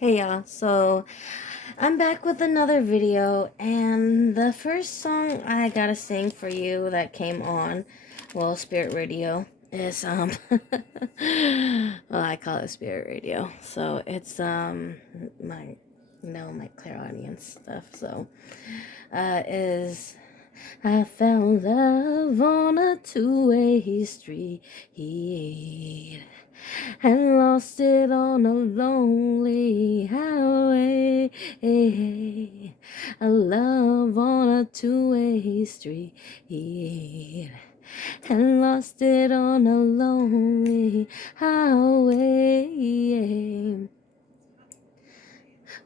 Hey y'all, so I'm back with another video, and the first song I gotta sing for you that came on, well, Spirit Radio, is, well, I call it Spirit Radio, so it's, my, my clairaudience stuff, so, is, I found love on a two-way street, and lost it on a lonely highway. A love on a two-way street, and lost it on a lonely highway.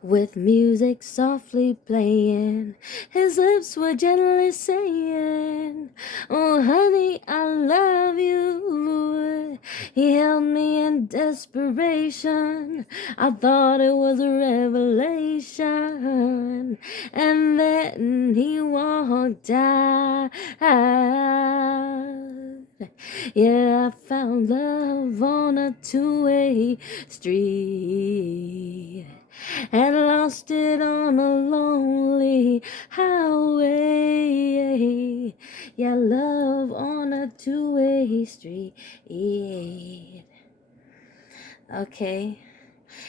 With music softly playing, his lips were gently saying, "Oh honey, I love you." He held me in desperation. I thought it was a revelation. And then he walked out. Yeah, I found love on a two-way street and lost it on a lonely highway. Yeah, love on a two-way street. Okay.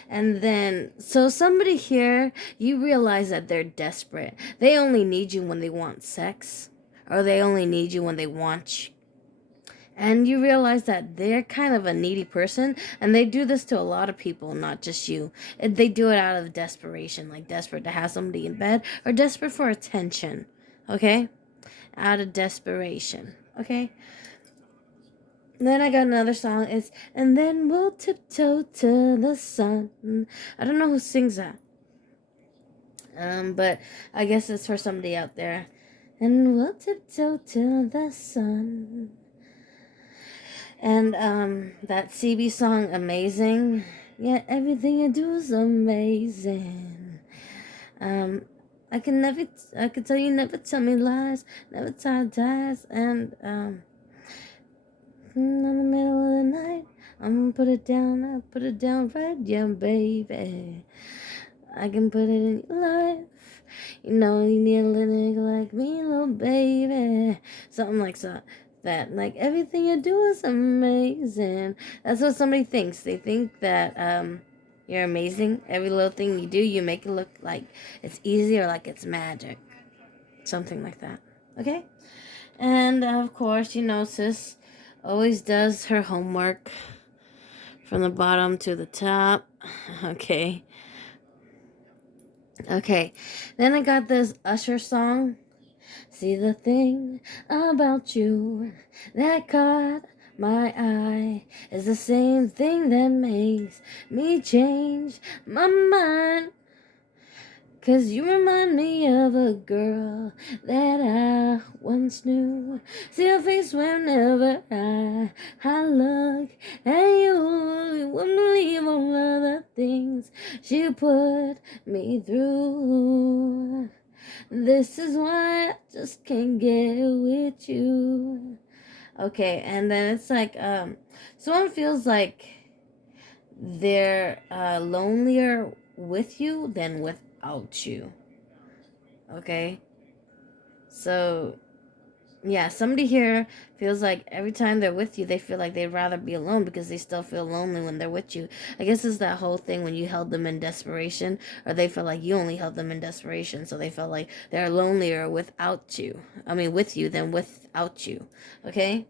And then, so somebody here, you realize that they're desperate. They only need you when they want sex, or they only need you when they want you. And you realize that they're kind of a needy person, and they do this to a lot of people, not just you. They do it out of desperation, like desperate to have somebody in bed, or desperate for attention, okay? Out of desperation, okay? And then I got another song, it's, "And then we'll tiptoe to the sun." I don't know who sings that, but I guess it's for somebody out there. "And we'll tiptoe to the sun." And that CB song, "Amazing." Yeah, everything you do is amazing. I can tell you never tell me lies, never tell ties, and in the middle of the night, I'm gonna put it down, I'll put it down right, yeah, baby. I can put it in your life. You know you need a little nigga like me, little baby. Something like that. Like, everything you do is amazing. That's what somebody thinks. They think that you're amazing. Every little thing you do, you make it look like it's easy or like it's magic. Something like that. Okay? And of course, sis always does her homework from the bottom to the top. Okay. Okay. Then I got this Usher song. "See, the thing about you that caught my eye is the same thing that makes me change my mind. 'Cause you remind me of a girl that I once knew. See her face whenever I look at you. You wouldn't believe all of the things she put me through. This is why I just can't get with you." Okay, and then it's like, someone feels like they're lonelier with you than without you. Okay? So, yeah, somebody here feels like every time they're with you, they feel like they'd rather be alone because they still feel lonely when they're with you. I guess it's that whole thing when you held them in desperation, or they feel like you only held them in desperation, so they felt like they're lonelier without you. I mean, with you than without you. Okay?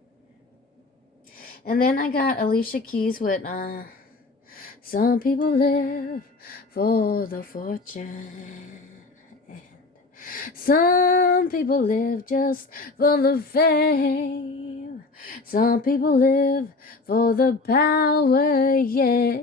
And then I got Alicia Keys with, "Some people live for the fortune. Some people live just for the fame. Some people live for the power, yeah.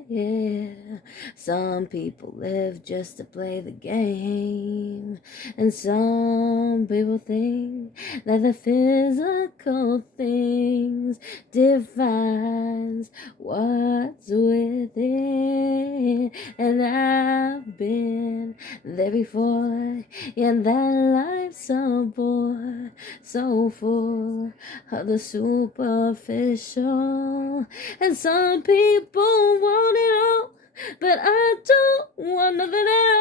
Some people live just to play the game. And some people think that the physical things defines what's within. And I've been there before, yeah, that life's so bored, so full of the superficial. And some people want it all, but I don't want nothing at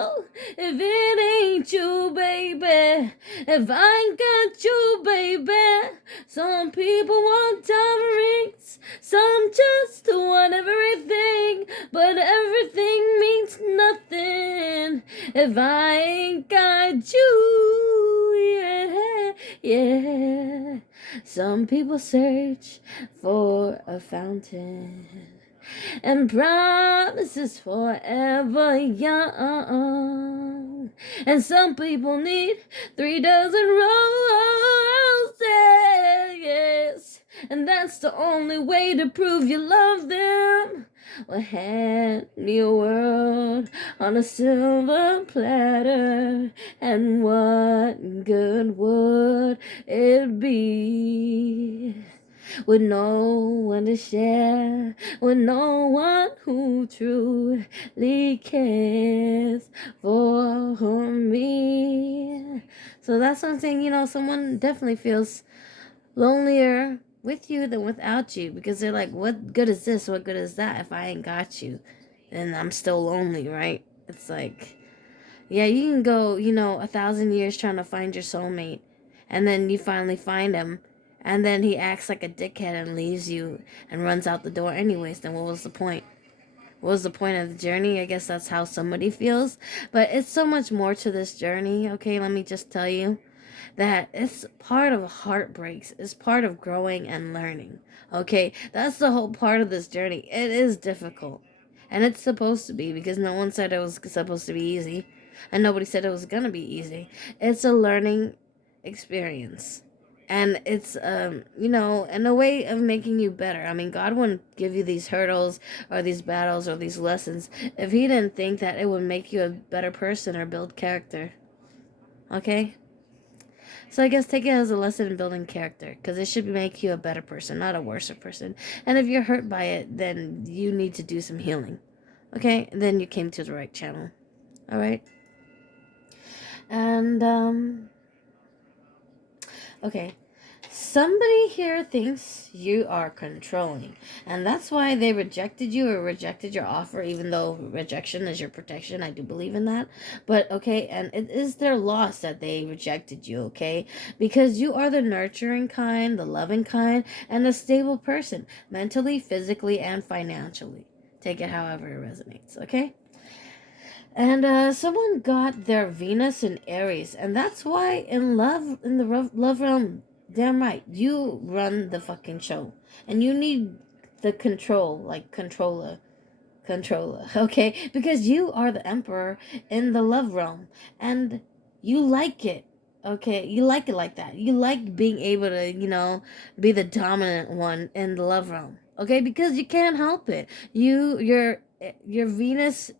all if it ain't you, baby. If I ain't got you, baby. Some people want diamond rings, some just want everything, but everything means nothing if I ain't got you. Yeah, yeah. Some people search for a fountain and promises forever young. And some people need 3 dozen roses, yes. And that's the only way to prove you love them. Well, hand me a world on a silver platter, and what good would it be? With no one to share, with no one who truly cares for me. So that's what I'm saying, someone definitely feels lonelier with you than without you, because they're like, what good is this? What good is that? If I ain't got you, then I'm still lonely, right? It's like, yeah, you can go, 1,000 years trying to find your soulmate, and then you finally find him, and then he acts like a dickhead and leaves you and runs out the door anyways. Then what was the point? What was the point of the journey? I guess that's how somebody feels. But it's so much more to this journey, okay? Let me just tell you that it's part of heartbreaks. It's part of growing and learning, okay? That's the whole part of this journey. It is difficult. And it's supposed to be, because no one said it was supposed to be easy. And nobody said it was going to be easy. It's a learning experience. And it's, and a way of making you better. I mean, God wouldn't give you these hurdles or these battles or these lessons if He didn't think that it would make you a better person or build character. Okay? So I guess take it as a lesson in building character, because it should make you a better person, not a worse person. And if you're hurt by it, then you need to do some healing. Okay? And then you came to the right channel. All right? And, okay. Somebody here thinks you are controlling, and that's why they rejected you or rejected your offer, even though rejection is your protection. I do believe in that. But, okay, and it is their loss that they rejected you, okay? Because you are the nurturing kind, the loving kind, and a stable person, mentally, physically, and financially. Take it however it resonates, okay? And someone got their Venus in Aries, and that's why in the love realm, damn right, you run the fucking show, and you need the control, like controller, okay? Because you are the emperor in the love realm, and you like it, okay? You like it like that. You like being able to, be the dominant one in the love realm, okay? Because you can't help it. Your Venus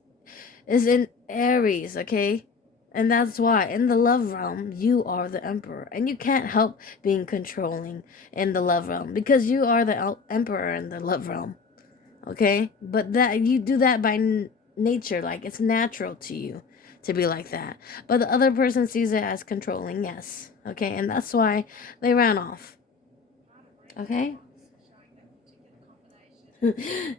is in Aries, okay? And that's why in the love realm, you are the emperor. And you can't help being controlling in the love realm, because you are the emperor in the love realm, okay? But that you do that by nature, like it's natural to you to be like that. But the other person sees it as controlling, yes, okay? And that's why they ran off, okay?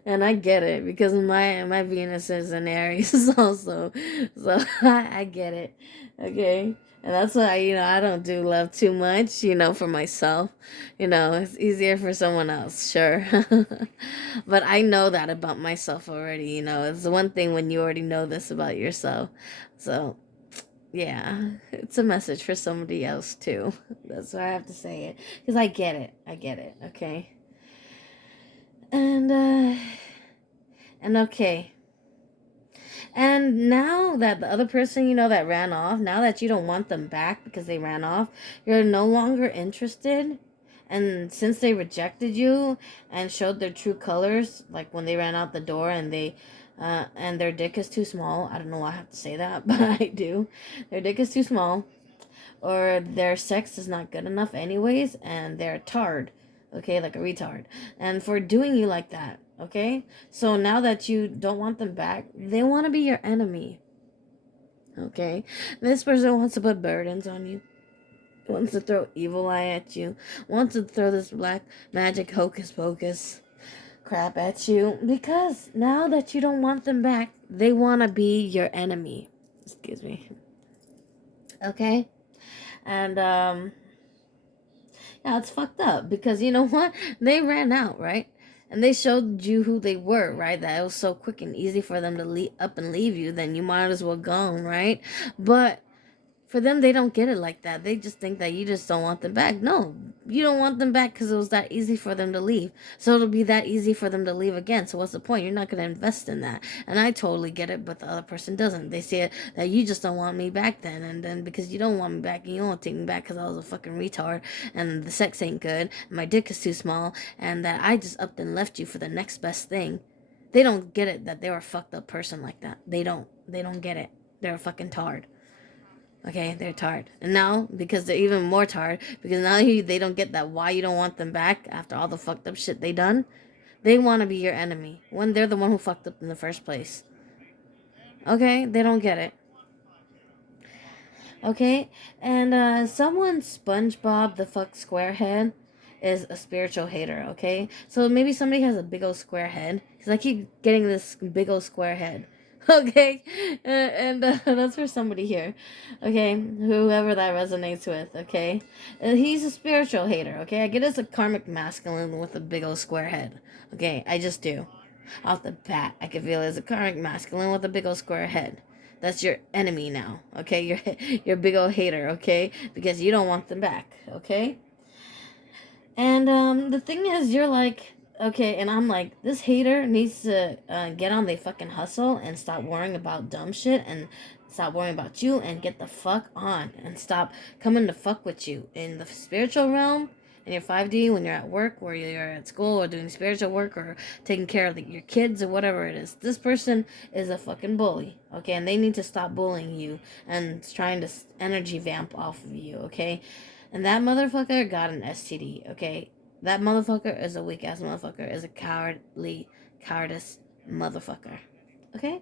And I get it, because my Venus is in Aries also, so I get it, okay? And that's why I don't do love too much, for myself. It's easier for someone else, sure. But I know that about myself already. It's one thing when you already know this about yourself. So yeah, it's a message for somebody else too. That's why I have to say it, because I get it, okay? And okay. And now that the other person, that ran off, now that you don't want them back because they ran off, you're no longer interested. And since they rejected you and showed their true colors, like when they ran out the door and and their dick is too small. I don't know why I have to say that, but I do. Their dick is too small, or their sex is not good enough anyways, and they're tard, okay, like a retard, and for doing you like that, okay? So now that you don't want them back, they want to be your enemy, okay? This person wants to put burdens on you, wants to throw evil eye at you, wants to throw this black magic hocus pocus crap at you because now that you don't want them back, they want to be your enemy. Excuse me. Okay? And, yeah, it's fucked up because you know what? They ran out, right? And they showed you who they were, right? That it was so quick and easy for them to up and leave you, then you might as well go, right? But for them, they don't get it like that. They just think that you just don't want them back. No, you don't want them back because it was that easy for them to leave. So it'll be that easy for them to leave again. So what's the point? You're not going to invest in that. And I totally get it, but the other person doesn't. They say that you just don't want me back then. And then because you don't want me back, and you don't take me back because I was a fucking retard and the sex ain't good and my dick is too small and that I just upped and left you for the next best thing. They don't get it that they're a fucked up person like that. They don't. They don't get it. They're a fucking tard. Okay, they're tired. And now, because they're even more tired, because now they don't get that why you don't want them back after all the fucked up shit they done, they want to be your enemy when they're the one who fucked up in the first place. Okay, they don't get it. Okay, and someone SpongeBob the fuck squarehead is a spiritual hater, okay? So maybe somebody has a big old square head, because I keep getting this big old square head. Okay, and that's for somebody here, okay, whoever that resonates with, okay, he's a spiritual hater, okay, I get it's a karmic masculine with a big old square head, okay, I just do, off the bat, I can feel it as a karmic masculine with a big old square head. That's your enemy now, okay, you're a big old hater, okay, because you don't want them back, okay, and the thing is, you're like, okay, and I'm like, this hater needs to get on the fucking hustle and stop worrying about dumb shit and stop worrying about you and get the fuck on and stop coming to fuck with you in the spiritual realm, in your 5D, when you're at work, where you're at school or doing spiritual work or taking care of your kids or whatever it is. This person is a fucking bully, okay, and they need to stop bullying you and trying to energy vamp off of you, okay. And that motherfucker got an STD, okay? That motherfucker is a weak-ass motherfucker, is a cowardice motherfucker, okay?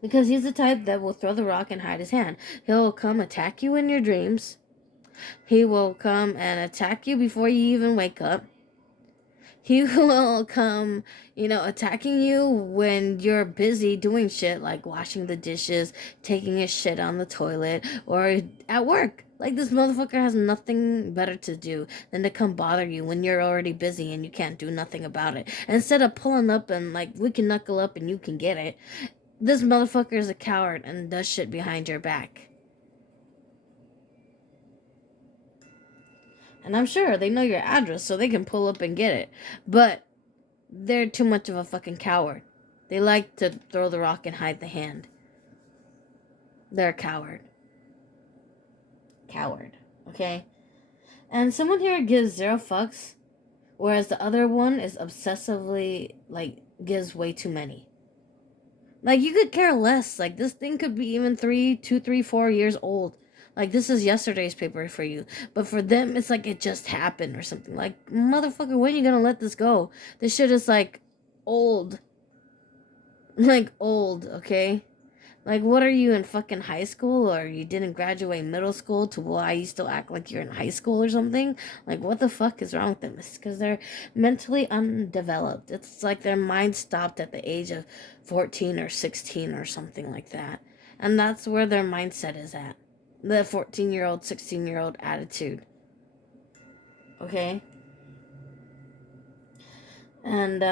Because he's the type that will throw the rock and hide his hand. He'll come attack you in your dreams. He will come and attack you before you even wake up. He will come, attacking you when you're busy doing shit like washing the dishes, taking a shit on the toilet, or at work. Like, this motherfucker has nothing better to do than to come bother you when you're already busy and you can't do nothing about it. And instead of pulling up and, like, we can knuckle up and you can get it, this motherfucker is a coward and does shit behind your back. And I'm sure they know your address so they can pull up and get it. But they're too much of a fucking coward. They like to throw the rock and hide the hand. They're a coward. Coward. Okay? And someone here gives 0 fucks, whereas the other one is obsessively, gives way too many. Like, you could care less. Like, this thing could be even 2, 3, 4 years old. Like, this is yesterday's paper for you. But for them, it's like it just happened or something. Like, motherfucker, when are you gonna let this go? This shit is, old. Like, old, okay? Like, what are you, in fucking high school? Or you didn't graduate middle school to why you still act like you're in high school or something? Like, what the fuck is wrong with them? It's because they're mentally undeveloped. It's like their mind stopped at the age of 14 or 16 or something like that. And that's where their mindset is at. The 14-year-old, 16-year-old attitude. Okay? And,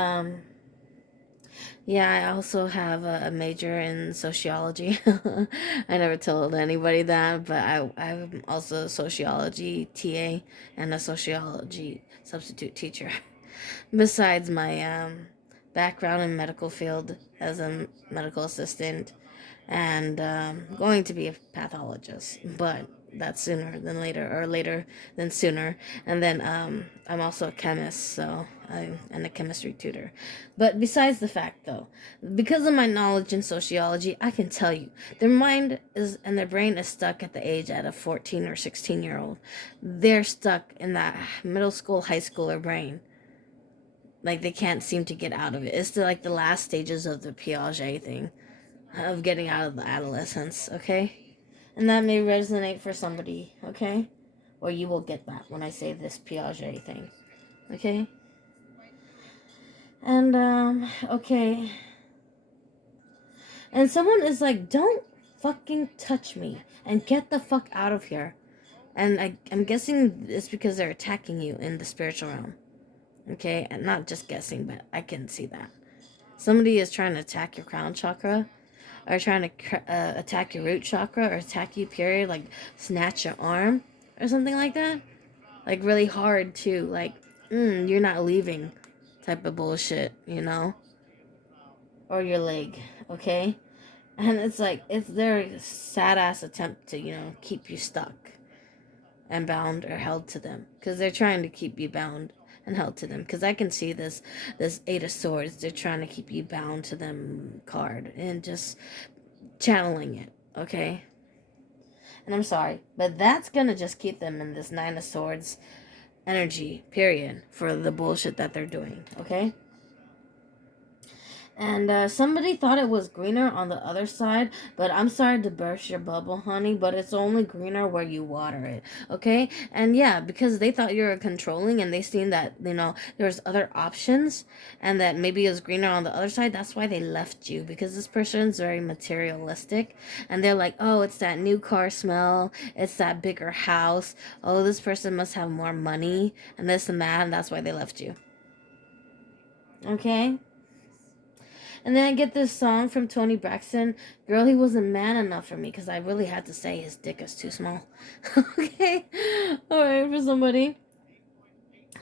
yeah, I also have a major in sociology. I never told anybody that, but I'm also a sociology TA and a sociology substitute teacher. Besides my background in medical field as a medical assistant and going to be a pathologist, but that's sooner than later, or later than sooner. And then I'm also a chemist, so and a chemistry tutor. But besides the fact, though, because of my knowledge in sociology, I can tell you their mind is and their brain is stuck at the age at a 14 or 16-year-old. They're stuck in that middle school, high schooler brain. Like, they can't seem to get out of it. It's the last stages of the Piaget thing, of getting out of the adolescence, okay? And that may resonate for somebody, okay? Or you will get that when I say this Piaget thing, okay? And, okay. And someone is like, don't fucking touch me and get the fuck out of here. And I'm guessing it's because they're attacking you in the spiritual realm. Okay? And not just guessing, but I can see that. Somebody is trying to attack your crown chakra, or trying to attack your root chakra, or attack you, period. Like, snatch your arm, or something like that. Like, really hard, too. Like, you're not leaving type of bullshit, you know? Or your leg, okay? And it's like, it's their sad ass attempt to, keep you stuck and bound or held to them. Because they're trying to keep you bound and held to them. Because I can see this Eight of Swords. They're trying to keep you bound to them card. And just channeling it, okay? And I'm sorry, but that's going to just keep them in this Nine of Swords energy, period. For the bullshit that they're doing, okay? And somebody thought it was greener on the other side, but I'm sorry to burst your bubble, honey, but it's only greener where you water it, okay? And yeah, because they thought you were controlling and they seen that, there's other options and that maybe it was greener on the other side, that's why they left you, because this person's very materialistic and they're like, oh, it's that new car smell, it's that bigger house, oh, this person must have more money and this and that, and that's why they left you, okay? And then I get this song from Tony Braxton, Girl, He Wasn't Man Enough for Me, because I really had to say his dick is too small. Okay? Alright, for somebody.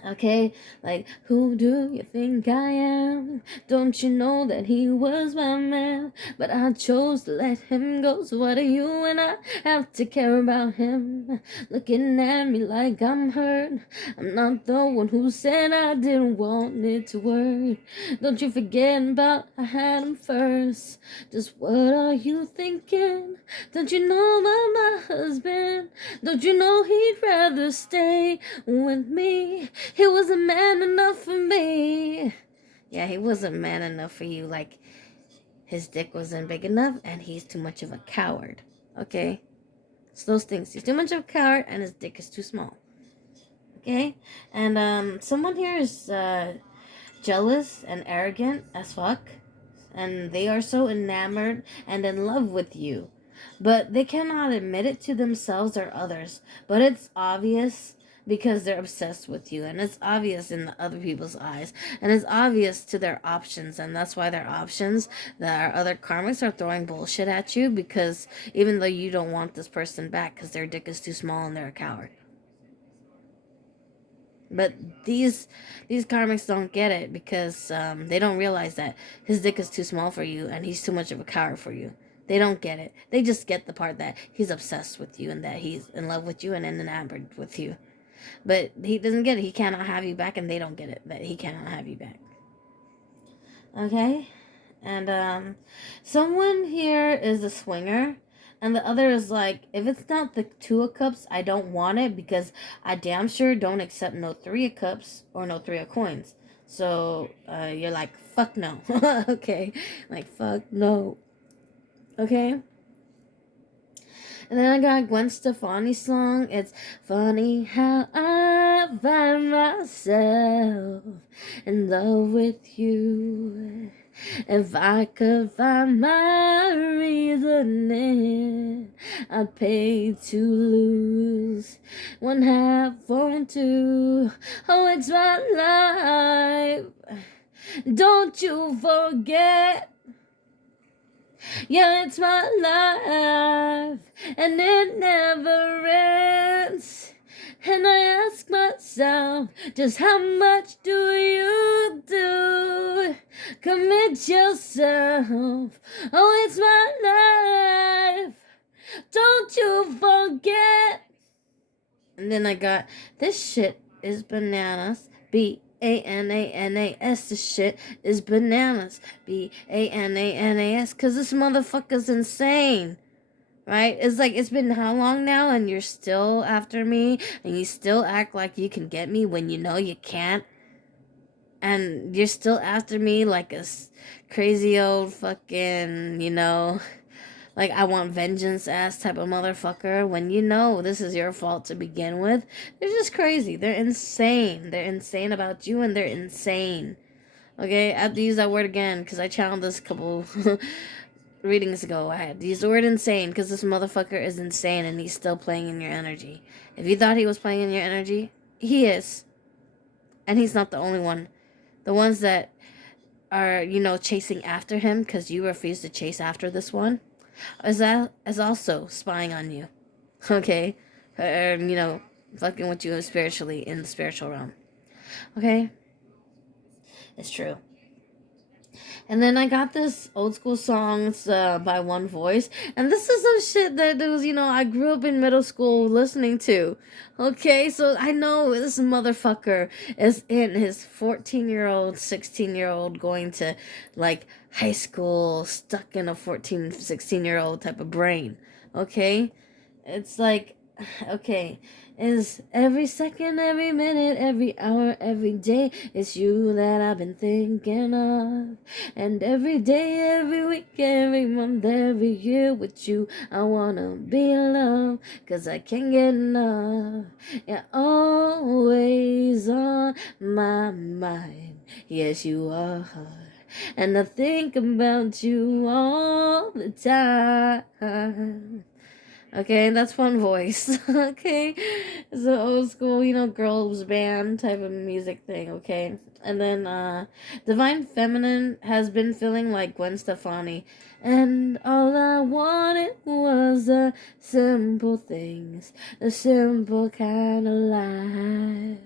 Okay, like, who do you think I am? Don't you know that he was my man? But I chose to let him go, so what are you and I have to care about him? Looking at me like I'm hurt. I'm not the one who said I didn't want it to work. Don't you forget about I had him first. Just what are you thinking? Don't you know about my husband? Don't you know he'd rather stay with me? He wasn't man enough for me. Yeah, he wasn't man enough for you. Like, his dick wasn't big enough, and he's too much of a coward. Okay? It's those things. He's too much of a coward, and his dick is too small. Okay? And, someone here is, jealous and arrogant as fuck. And they are so enamored and in love with you. But they cannot admit it to themselves or others. But it's obvious because they're obsessed with you. And it's obvious in the other people's eyes. And it's obvious to their options. And that's why their options, their other karmics, are throwing bullshit at you. Because even though you don't want this person back because their dick is too small and they're a coward. But these karmics don't get it because they don't realize that his dick is too small for you and he's too much of a coward for you. They don't get it. They just get the part that he's obsessed with you and that he's in love with you and enamored with you. But he doesn't get it. He cannot have you back, and they don't get it that he cannot have you back. Okay? And someone here is a swinger. And the other is like, if it's not the Two of Cups, I don't want it because I damn sure don't accept no Three of Cups or no Three of Coins. So you're like, fuck no. Okay? Like, fuck no. Okay? And then I got Gwen Stefani's song. It's funny how I find myself in love with you. If I could find my reasoning, I'd pay to lose. One half on two. Oh, it's my life. Don't you forget. Yeah, it's my life, and it never ends. And I ask myself, just how much do you do? Commit yourself. Oh, it's my life. Don't you forget. And then I got, this shit is bananas. B-A-N-A-N-A-S. This shit is bananas. B-A-N-A-N-A-S. Because this motherfucker's insane. Right? It's like, it's been how long now and you're still after me? And you still act like you can get me when you know you can't? And you're still after me like a crazy old fucking, like I want vengeance ass type of motherfucker when you know this is your fault to begin with. They're just crazy. They're insane. They're insane about you and they're insane Okay, I have to use that word again because I channeled this a couple readings ago. I had to use the word insane because this motherfucker is insane and he's still playing in your energy. If you thought he was playing in your energy, he is. And he's not the only one. The ones that are, chasing after him because you refuse to chase after this one is also spying on you. Okay? Fucking with you spiritually in the spiritual realm. Okay? It's true. And then I got this old school songs by One Voice. And this is some shit that was, I grew up in middle school listening to. Okay, so I know this motherfucker is in his 14-year-old, 16-year-old going to like high school, stuck in a 14, 16-year-old type of brain. Okay? It's like, okay, is every second, every minute, every hour, every day, it's you that I've been thinking of. And every day, every week, every month, every year with you, I wanna be alone, 'cause I can't get enough. You're always on my mind, yes you are. And I think about you all the time. Okay, that's One Voice. Okay, it's an old school, girls band type of music thing. Okay, and then Divine Feminine has been feeling like Gwen Stefani, and all I wanted was the simple things, the simple kind of life.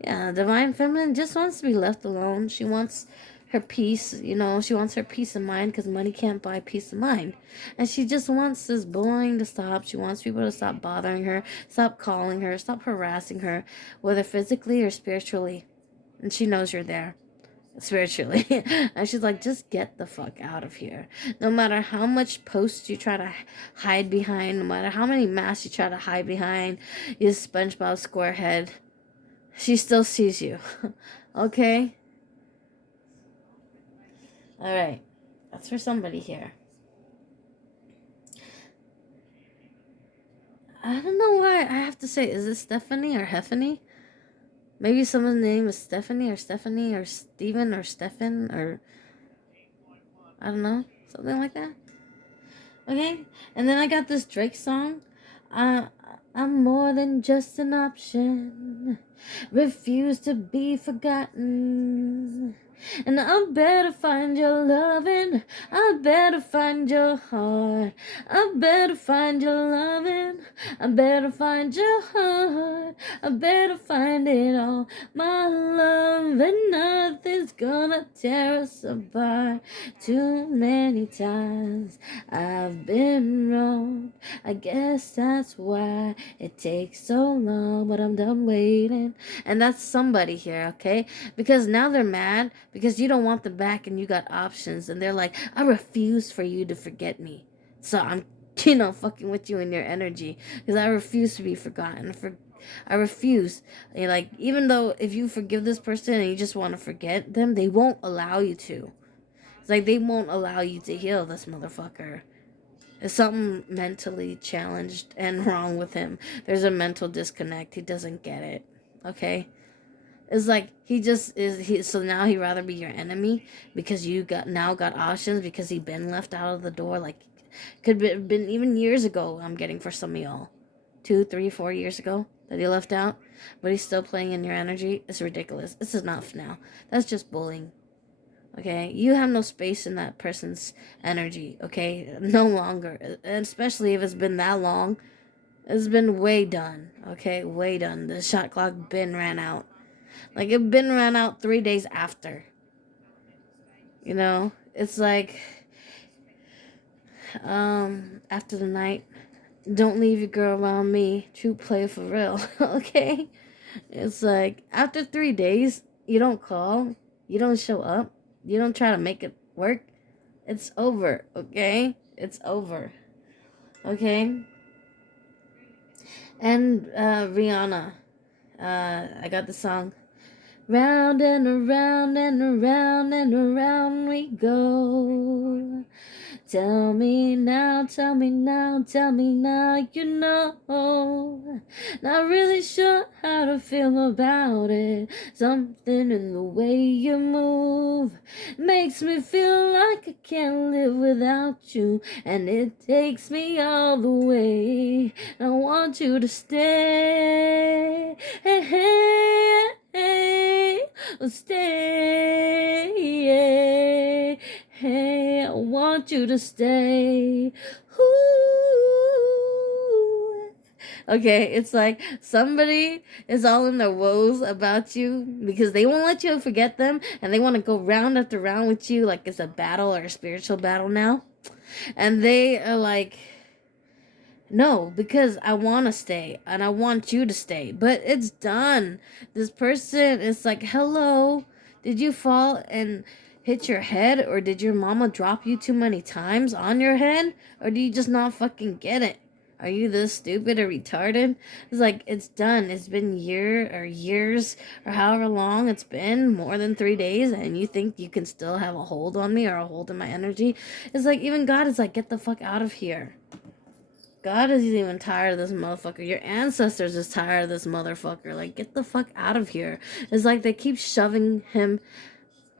Yeah, Divine Feminine just wants to be left alone. She wants her peace, she wants her peace of mind because money can't buy peace of mind. And she just wants this bullying to stop. She wants people to stop bothering her, stop calling her, stop harassing her, whether physically or spiritually. And she knows you're there. Spiritually. And she's like, just get the fuck out of here. No matter how much posts you try to hide behind, no matter how many masks you try to hide behind, you SpongeBob SquareHead, she still sees you. Okay? Alright. That's for somebody here. I don't know why I have to say, is it Stephanie or Heffany? Maybe someone's name is Stephanie or Steven or Stefan or I don't know. Something like that. Okay? And then I got this Drake song. I'm more than just an option. Refuse to be forgotten. And I better find your loving. I better find your heart. I better find your loving. I better find your heart. I better find it all. My love, and nothing's gonna tear us apart. Too many times I've been wrong. I guess that's why it takes so long, but I'm done waiting. And that's somebody here, okay? Because now they're mad because you don't want them back and you got options. And they're like, I refuse for you to forget me. So I'm, fucking with you in your energy. Because I refuse to be forgotten. I refuse. Like, even though if you forgive this person and you just want to forget them, they won't allow you to. It's like they won't allow you to heal this motherfucker. There's something mentally challenged and wrong with him. There's a mental disconnect. He doesn't get it. Okay? It's like he just is so now he'd rather be your enemy because you got options because he been left out of the door. Like could have been even years ago, I'm getting for some of y'all. 2, 3, 4 years ago that he left out. But he's still playing in your energy. It's ridiculous. It's enough now. That's just bullying. Okay, you have no space in that person's energy, okay? No longer. And especially if it's been that long. It's been way done, okay? Way done. The shot clock been ran out. Like, it been ran out 3 days after. It's like, after the night, don't leave your girl around me. True play for real, okay? It's like, after 3 days, you don't call, you don't show up, you don't try to make it work, it's over, okay? It's over, okay? And, Rihanna, I got the song. Round and around and around and around we go, Tell me now, tell me now, tell me now, you know. Not really sure how to feel about it. Something in the way you move makes me feel like I can't live without you. And it takes me all the way. I want you to stay. Hey, hey, hey, stay. Hey, I want you to stay. Ooh. Okay, it's like somebody is all in their woes about you because they won't let you forget them, and they want to go round after round with you like it's a battle or a spiritual battle now. And they are like, no, because I want to stay and I want you to stay, but it's done. This person is like, hello, did you fall and hit your head, or did your mama drop you too many times on your head, or do you just not fucking get it? Are you this stupid or retarded? It's like, it's done. It's been years or however long it's been, more than 3 days, and you think you can still have a hold on me or a hold on my energy? It's like, even God is like, get the fuck out of here. God is even tired of this motherfucker. Your ancestors is tired of this motherfucker. Like, get the fuck out of here. It's like they keep shoving him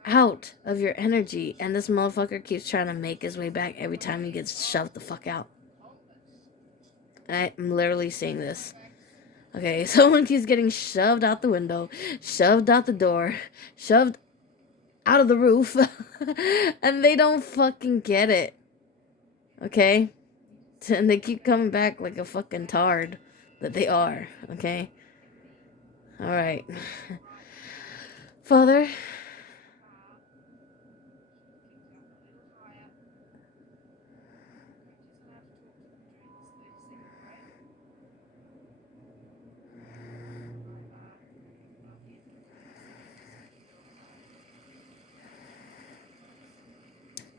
out of your energy, and this motherfucker keeps trying to make his way back every time he gets shoved the fuck out. And I'm literally saying this. Okay, someone keeps getting shoved out the window, shoved out the door, shoved out of the roof, and they don't fucking get it. Okay? And they keep coming back like a fucking tard that they are. Okay? Alright. Father,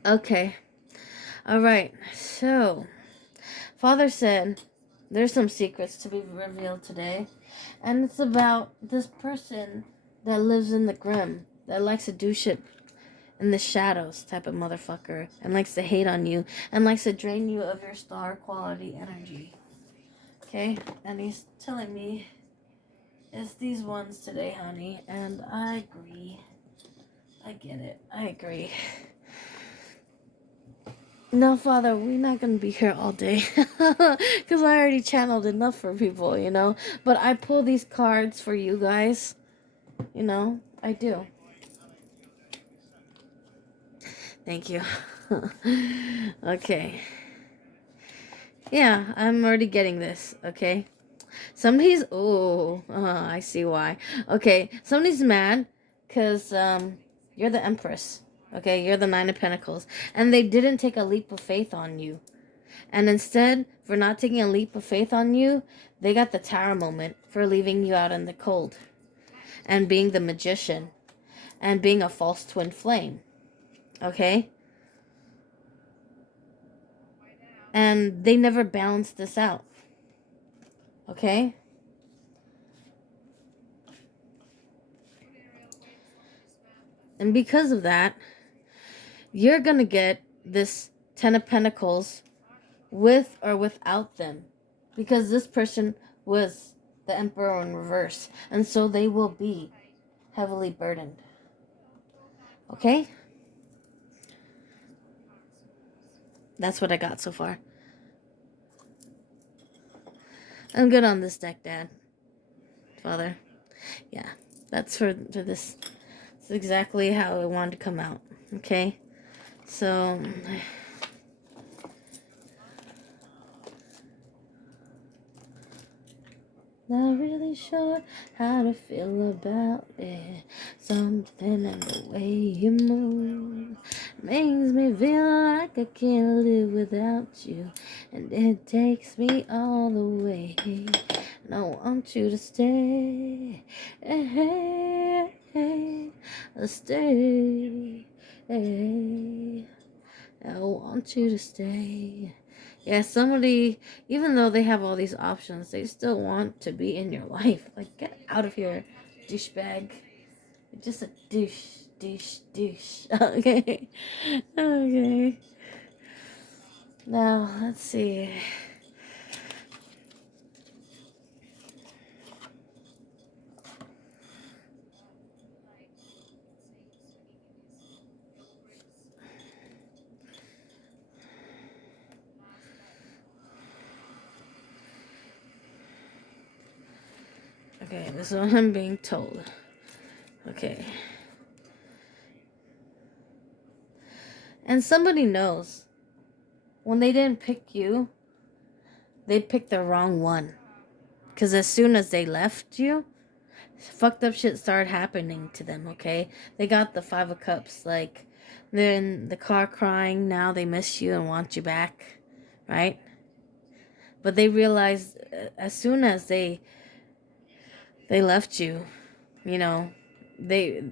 okay. Alright, so Father said there's some secrets to be revealed today, and it's about this person that lives in the grim, that likes to do shit in the shadows type of motherfucker, and likes to hate on you, and likes to drain you of your star quality energy. Okay? And he's telling me it's these ones today, honey, and I agree. I get it. I agree. No, Father, we're not going to be here all day. Because I already channeled enough for people, you know? But I pull these cards for you guys. You know? I do. Thank you. Okay. Yeah, I'm already getting this, okay? Somebody's... Oh, I see why. Okay, somebody's mad because you're the Empress. Okay, you're the Nine of Pentacles. And they didn't take a leap of faith on you. And instead, for not taking a leap of faith on you, they got the Tower moment for leaving you out in the cold. And being the magician. And being a false twin flame. Okay? And they never balanced this out. Okay? And because of that, you're going to get this Ten of Pentacles with or without them. Because this person was the Emperor in reverse. And so they will be heavily burdened. Okay? That's what I got so far. I'm good on this deck, Dad. Father. Yeah. That's for this. It's exactly how I wanted to come out. Okay? So... Not really sure how to feel about it. Something in the way you move makes me feel like I can't live without you. And it takes me all the way. And I want you to stay. Hey, hey, stay. Hey, I want you to stay. Yeah, somebody, even though they have all these options, they still want to be in your life. Like, get out of here, douchebag. You're just a douche. Okay. Okay. Now, let's see. Okay, this is what I'm being told. Okay. And somebody knows. When they didn't pick you, they picked the wrong one. Because as soon as they left you, fucked up shit started happening to them, okay? They got the Five of Cups, like, they're in the car crying, now they miss you and want you back, right? But they realized as soon as they left you, you know, they,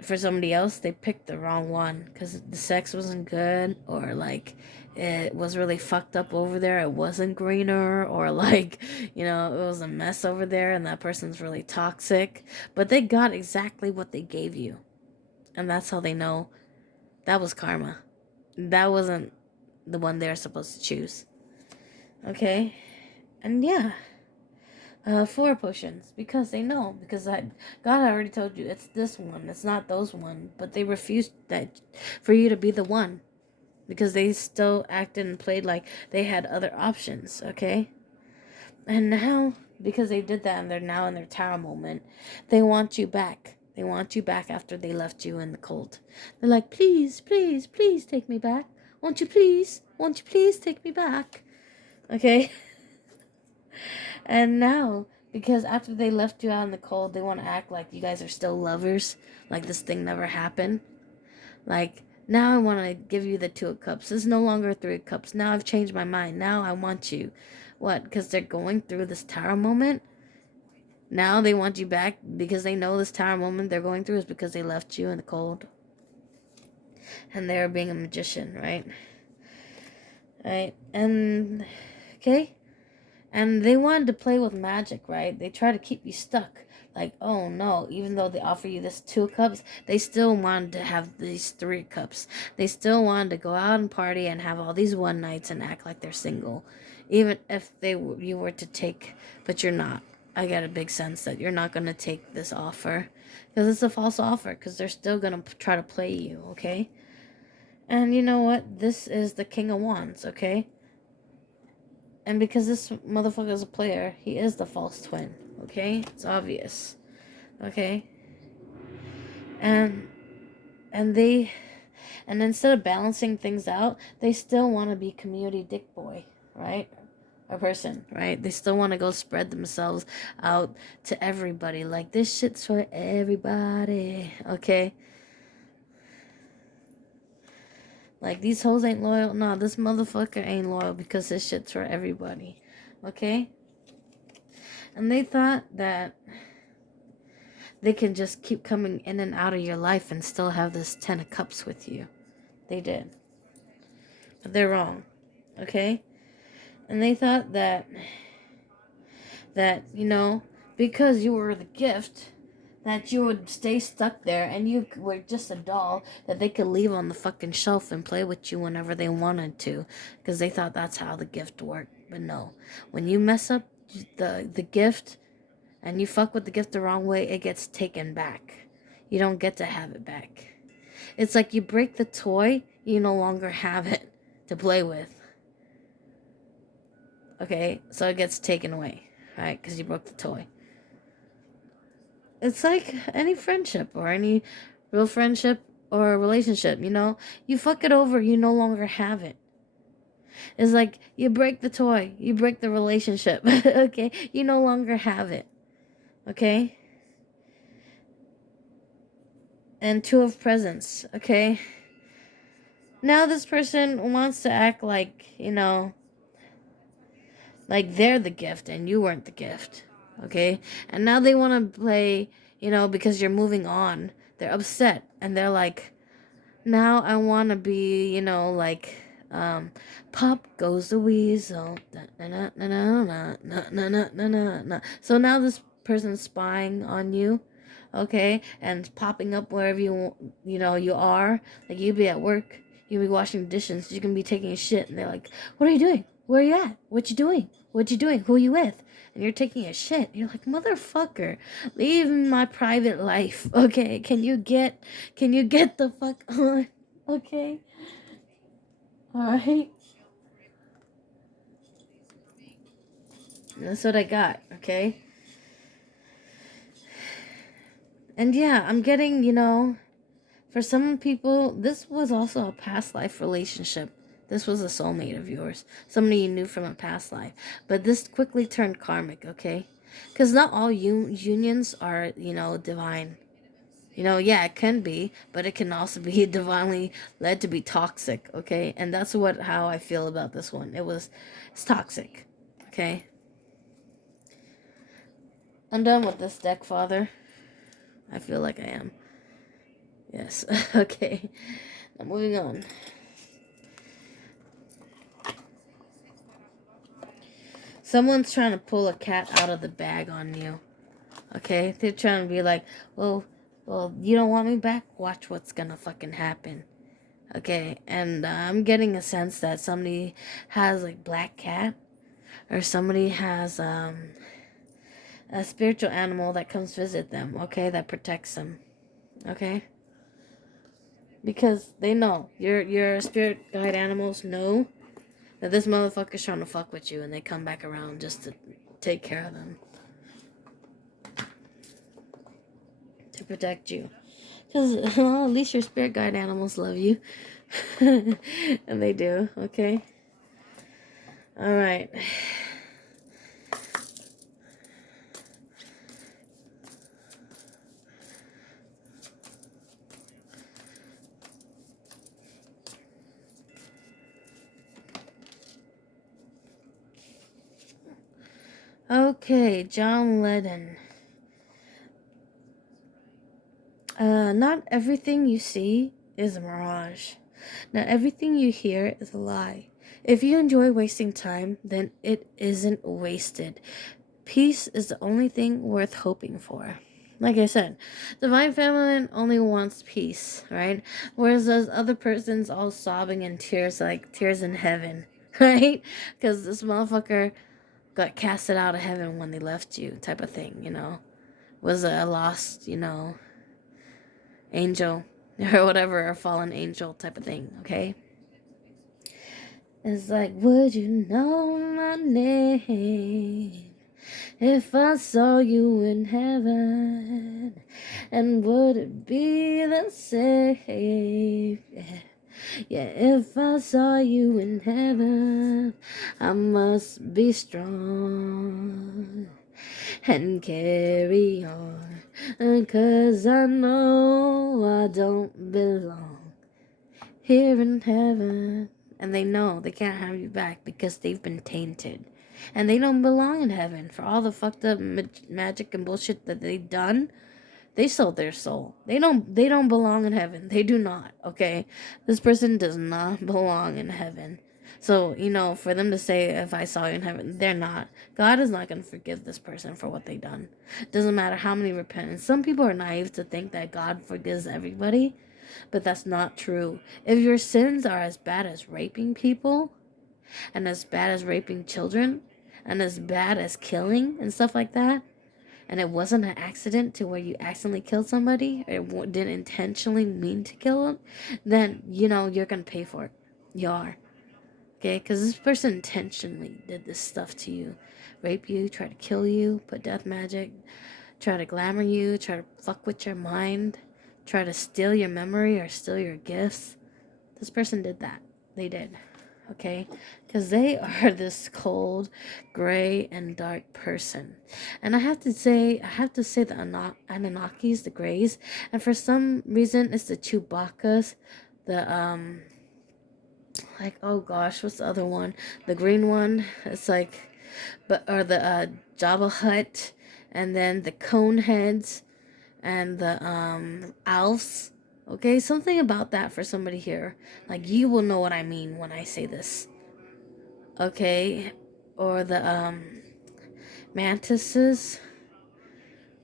for somebody else, they picked the wrong one because the sex wasn't good, or like it was really fucked up over there, it wasn't greener, or like, you know, it was a mess over there and that person's really toxic. But they got exactly what they gave you, and that's how they know that was karma. That wasn't the one they're supposed to choose. Okay? And yeah, 4 potions, because they know, because God already told you it's this one, it's not those one, but they refused that for you to be the one, because they still acted and played like they had other options. Okay, and now because they did that and they're now in their tower moment, they want you back. They want you back after they left you in the cold. They're like, please, please, please take me back. Won't you please take me back? Okay. And now, because after they left you out in the cold, they want to act like you guys are still lovers, like this thing never happened. Like, now I want to give you the 2 of Cups. It's no longer 3 of Cups. Now I've changed my mind. Now I want you. What? Because they're going through this tower moment? Now they want you back because they know this tower moment they're going through is because they left you in the cold. And they're being a magician, right? Right? And, okay? And they wanted to play with magic, right? They try to keep you stuck. Like, oh no, even though they offer you this 2 of Cups, they still wanted to have these 3 Cups. They still wanted to go out and party and have all these one nights and act like they're single. Even if you were to take, but you're not. I get a big sense that you're not going to take this offer. Because it's a false offer. Because they're still going to try to play you, okay? And you know what? This is the King of Wands, okay? And because this motherfucker is a player, he is the false twin. Okay? It's obvious. Okay? And they, and instead of balancing things out, they still want to be community dick boy, right? A person, right? They still want to go spread themselves out to everybody. Like, this shit's for everybody. Okay? Like, these hoes ain't loyal. No, this motherfucker ain't loyal because this shit's for everybody. Okay? And they thought that they can just keep coming in and out of your life and still have this 10 of Cups with you. They did. But they're wrong. Okay? And they thought that, you know, because you were the gift, that you would stay stuck there and you were just a doll that they could leave on the fucking shelf and play with you whenever they wanted to. Because they thought that's how the gift worked. But no. When you mess up the gift, and you fuck with the gift the wrong way, it gets taken back. You don't get to have it back. It's like you break the toy, you no longer have it to play with. Okay, so it gets taken away, right? Because you broke the toy. It's like any friendship or any real friendship or relationship, you know? You fuck it over, you no longer have it. It's like you break the toy, you break the relationship, okay? You no longer have it. Okay? And 2 of Presents, okay? Now this person wants to act like, you know, like they're the gift and you weren't the gift, okay? And now they want to play, you know, because you're moving on. They're upset and they're like, now I want to be, you know, like, pop goes the weasel. So now this person's spying on you, okay, and popping up wherever you know you are. Like, you be at work, You can be washing dishes. You can be taking a shit. And they're like, what are you doing? Where are you at? What you doing? What you doing? Who are you with? And you're taking a shit. You're like, motherfucker, leave my private life. Okay, can you get the fuck on? Okay. Alright. That's what I got, okay? And yeah, I'm getting, for some people, this was also a past life relationship. This was a soulmate of yours. Somebody you knew from a past life. But this quickly turned karmic, okay? Because not all unions are, divine. Yeah, it can be, but it can also be divinely led to be toxic, okay? And that's how I feel about this one. It's toxic, okay? I'm done with this deck, Father. I feel like I am. Yes. Okay. Now moving on. Someone's trying to pull a cat out of the bag on you. Okay? They're trying to be like, well, you don't want me back? Watch what's gonna fucking happen. Okay? And I'm getting a sense that somebody has, like, black cat. Or somebody has, a spiritual animal that comes visit them. Okay? That protects them. Okay? Because they know. Your spirit guide animals know that this motherfucker's trying to fuck with you, and they come back around just to take care of them. To protect you. Because, well, at least your spirit guide animals love you. And they do, okay? Alright. Okay, John Lennon. Not everything you see is a mirage. Not everything you hear is a lie. If you enjoy wasting time, then it isn't wasted. Peace is the only thing worth hoping for. Like I said, Divine Feminine only wants peace, right? Whereas those other person's all sobbing in tears, like tears in heaven, right? Because this motherfucker got casted out of heaven when they left you, type of thing, Was a lost, angel or whatever, a fallen angel type of thing, okay? It's like, would you know my name if I saw you in heaven? And would it be the same? Yeah, if I saw you in heaven, I must be strong and carry on, 'cause I know I don't belong here in heaven. And they know they can't have you back because they've been tainted. And they don't belong in heaven for all the fucked up magic and bullshit that they've done. They sold their soul. They don't belong in heaven. They do not, okay? This person does not belong in heaven. So, for them to say, if I saw you in heaven, they're not. God is not going to forgive this person for what they done. Doesn't matter how many repentance. Some people are naive to think that God forgives everybody, but that's not true. If your sins are as bad as raping people, and as bad as raping children, and as bad as killing and stuff like that, and it wasn't an accident to where you accidentally killed somebody, or didn't intentionally mean to kill them, then, you're going to pay for it. You are. Okay? Because this person intentionally did this stuff to you. Rape you, try to kill you, put death magic, try to glamour you, try to fuck with your mind, try to steal your memory or steal your gifts. This person did that. They did. Okay? Because they are this cold, gray, and dark person. And I have to say the Anunnakis, the Greys, and for some reason it's the Chewbacca's, the, like, oh gosh, what's the other one? The green one. It's like, or the, Jabba Hutt, and then the cone heads, and the, elves. Okay, something about that for somebody here. Like, you will know what I mean when I say this. Okay, or the, mantises.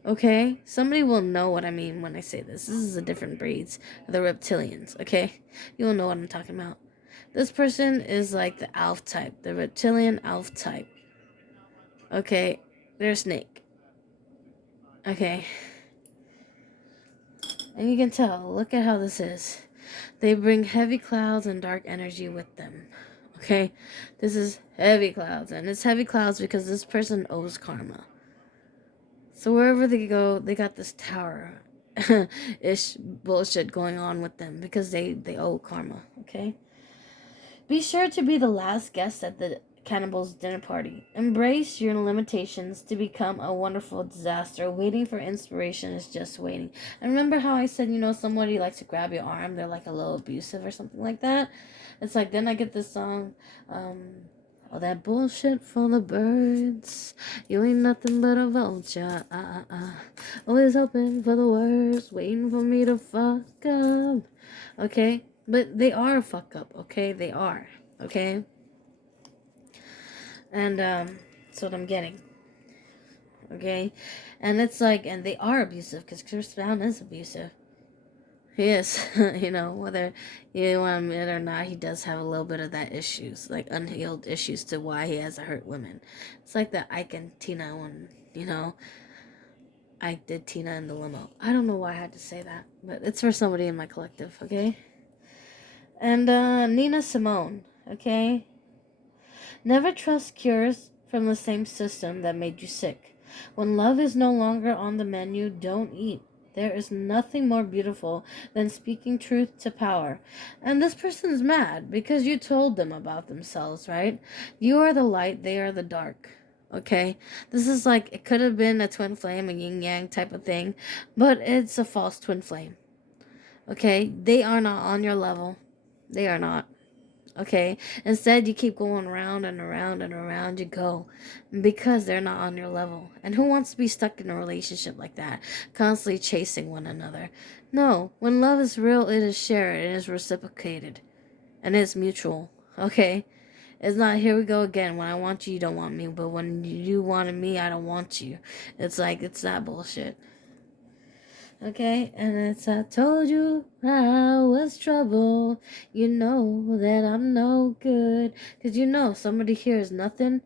Okay? Somebody will know what I mean when I say this. This is a different breeds. The reptilians, okay? You'll know what I'm talking about. This person is like the Alf type. The reptilian Alf type. Okay? They're a snake. Okay? And you can tell. Look at how this is. They bring heavy clouds and dark energy with them. Okay? This is heavy clouds. And it's heavy clouds because this person owes karma. So wherever they go, they got this tower ish bullshit going on with them because they owe karma, okay? Be sure to be the last guest at the cannibal's dinner party. Embrace your limitations to become a wonderful disaster. Waiting for inspiration is just waiting. And remember how I said, somebody likes to grab your arm, they're like a little abusive or something like that? It's like, then I get this song, all that bullshit for the birds. You ain't nothing but a vulture. Always hoping for the worst, waiting for me to fuck up. Okay? But they are a fuck up, okay? They are. Okay? And that's what I'm getting. Okay? And it's like, and they are abusive because Chris Brown is abusive. He is, whether you want to admit it or not, he does have a little bit of that issues, like unhealed issues to why he has to hurt women. It's like the Ike and Tina one, Ike did Tina in the limo. I don't know why I had to say that, but it's for somebody in my collective, okay? And Nina Simone, okay? Never trust cures from the same system that made you sick. When love is no longer on the menu, don't eat. There is nothing more beautiful than speaking truth to power. And this person's mad because you told them about themselves, right? You are the light, they are the dark. Okay? This is like, it could have been a twin flame, a yin yang type of thing, but it's a false twin flame. Okay? They are not on your level. They are not. Okay? Instead, you keep going around and around and around you go because they're not on your level. And who wants to be stuck in a relationship like that, constantly chasing one another? No, when love is real, it is shared, it is reciprocated, and it's mutual. Okay? It's not, here we go again. When I want you, you don't want me, but when you wanted me, I don't want you. It's like, it's that bullshit. Okay, and it's I told you I was trouble. You know that I'm no good. Because somebody hears nothing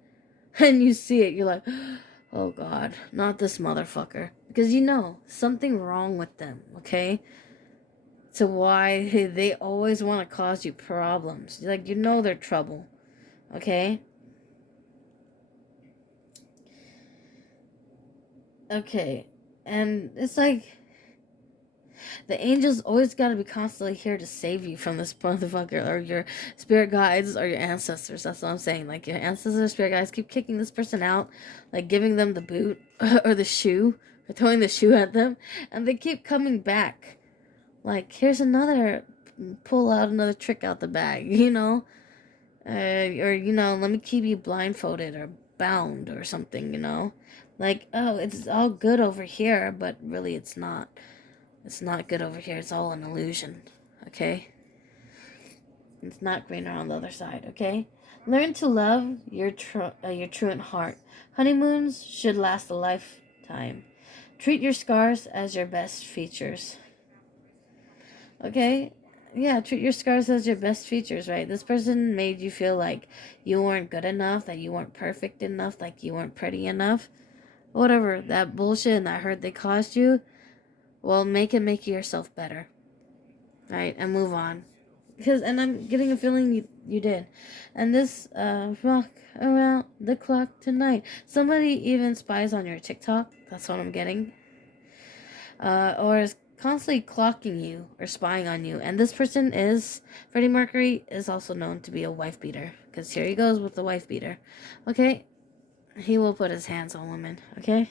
and you see it. You're like, oh God, not this motherfucker. Because something wrong with them, okay? To why they always want to cause you problems. Like, they're trouble, okay? Okay, and it's like, the angels always got to be constantly here to save you from this motherfucker, or your spirit guides, or your ancestors. That's what I'm saying. Like, your ancestors, spirit guides keep kicking this person out, like giving them the boot or the shoe, or throwing the shoe at them, and they keep coming back. Like, here's another, pull out another trick out the bag, or let me keep you blindfolded or bound or something. Like, oh, it's all good over here, but really it's not. It's not good over here. It's all an illusion, okay? It's not greener on the other side, okay? Learn to love your truant heart. Honeymoons should last a lifetime. Treat your scars as your best features. Okay? Yeah, treat your scars as your best features, right? This person made you feel like you weren't good enough, that you weren't perfect enough, like you weren't pretty enough. Whatever, that bullshit and that hurt they caused you, well, make yourself better. Right? And move on. And I'm getting a feeling you did. And this, rock around the clock tonight. Somebody even spies on your TikTok. That's what I'm getting. Or is constantly clocking you or spying on you. And this person Freddie Mercury is also known to be a wife beater. Because here he goes with the wife beater. Okay? He will put his hands on women. Okay?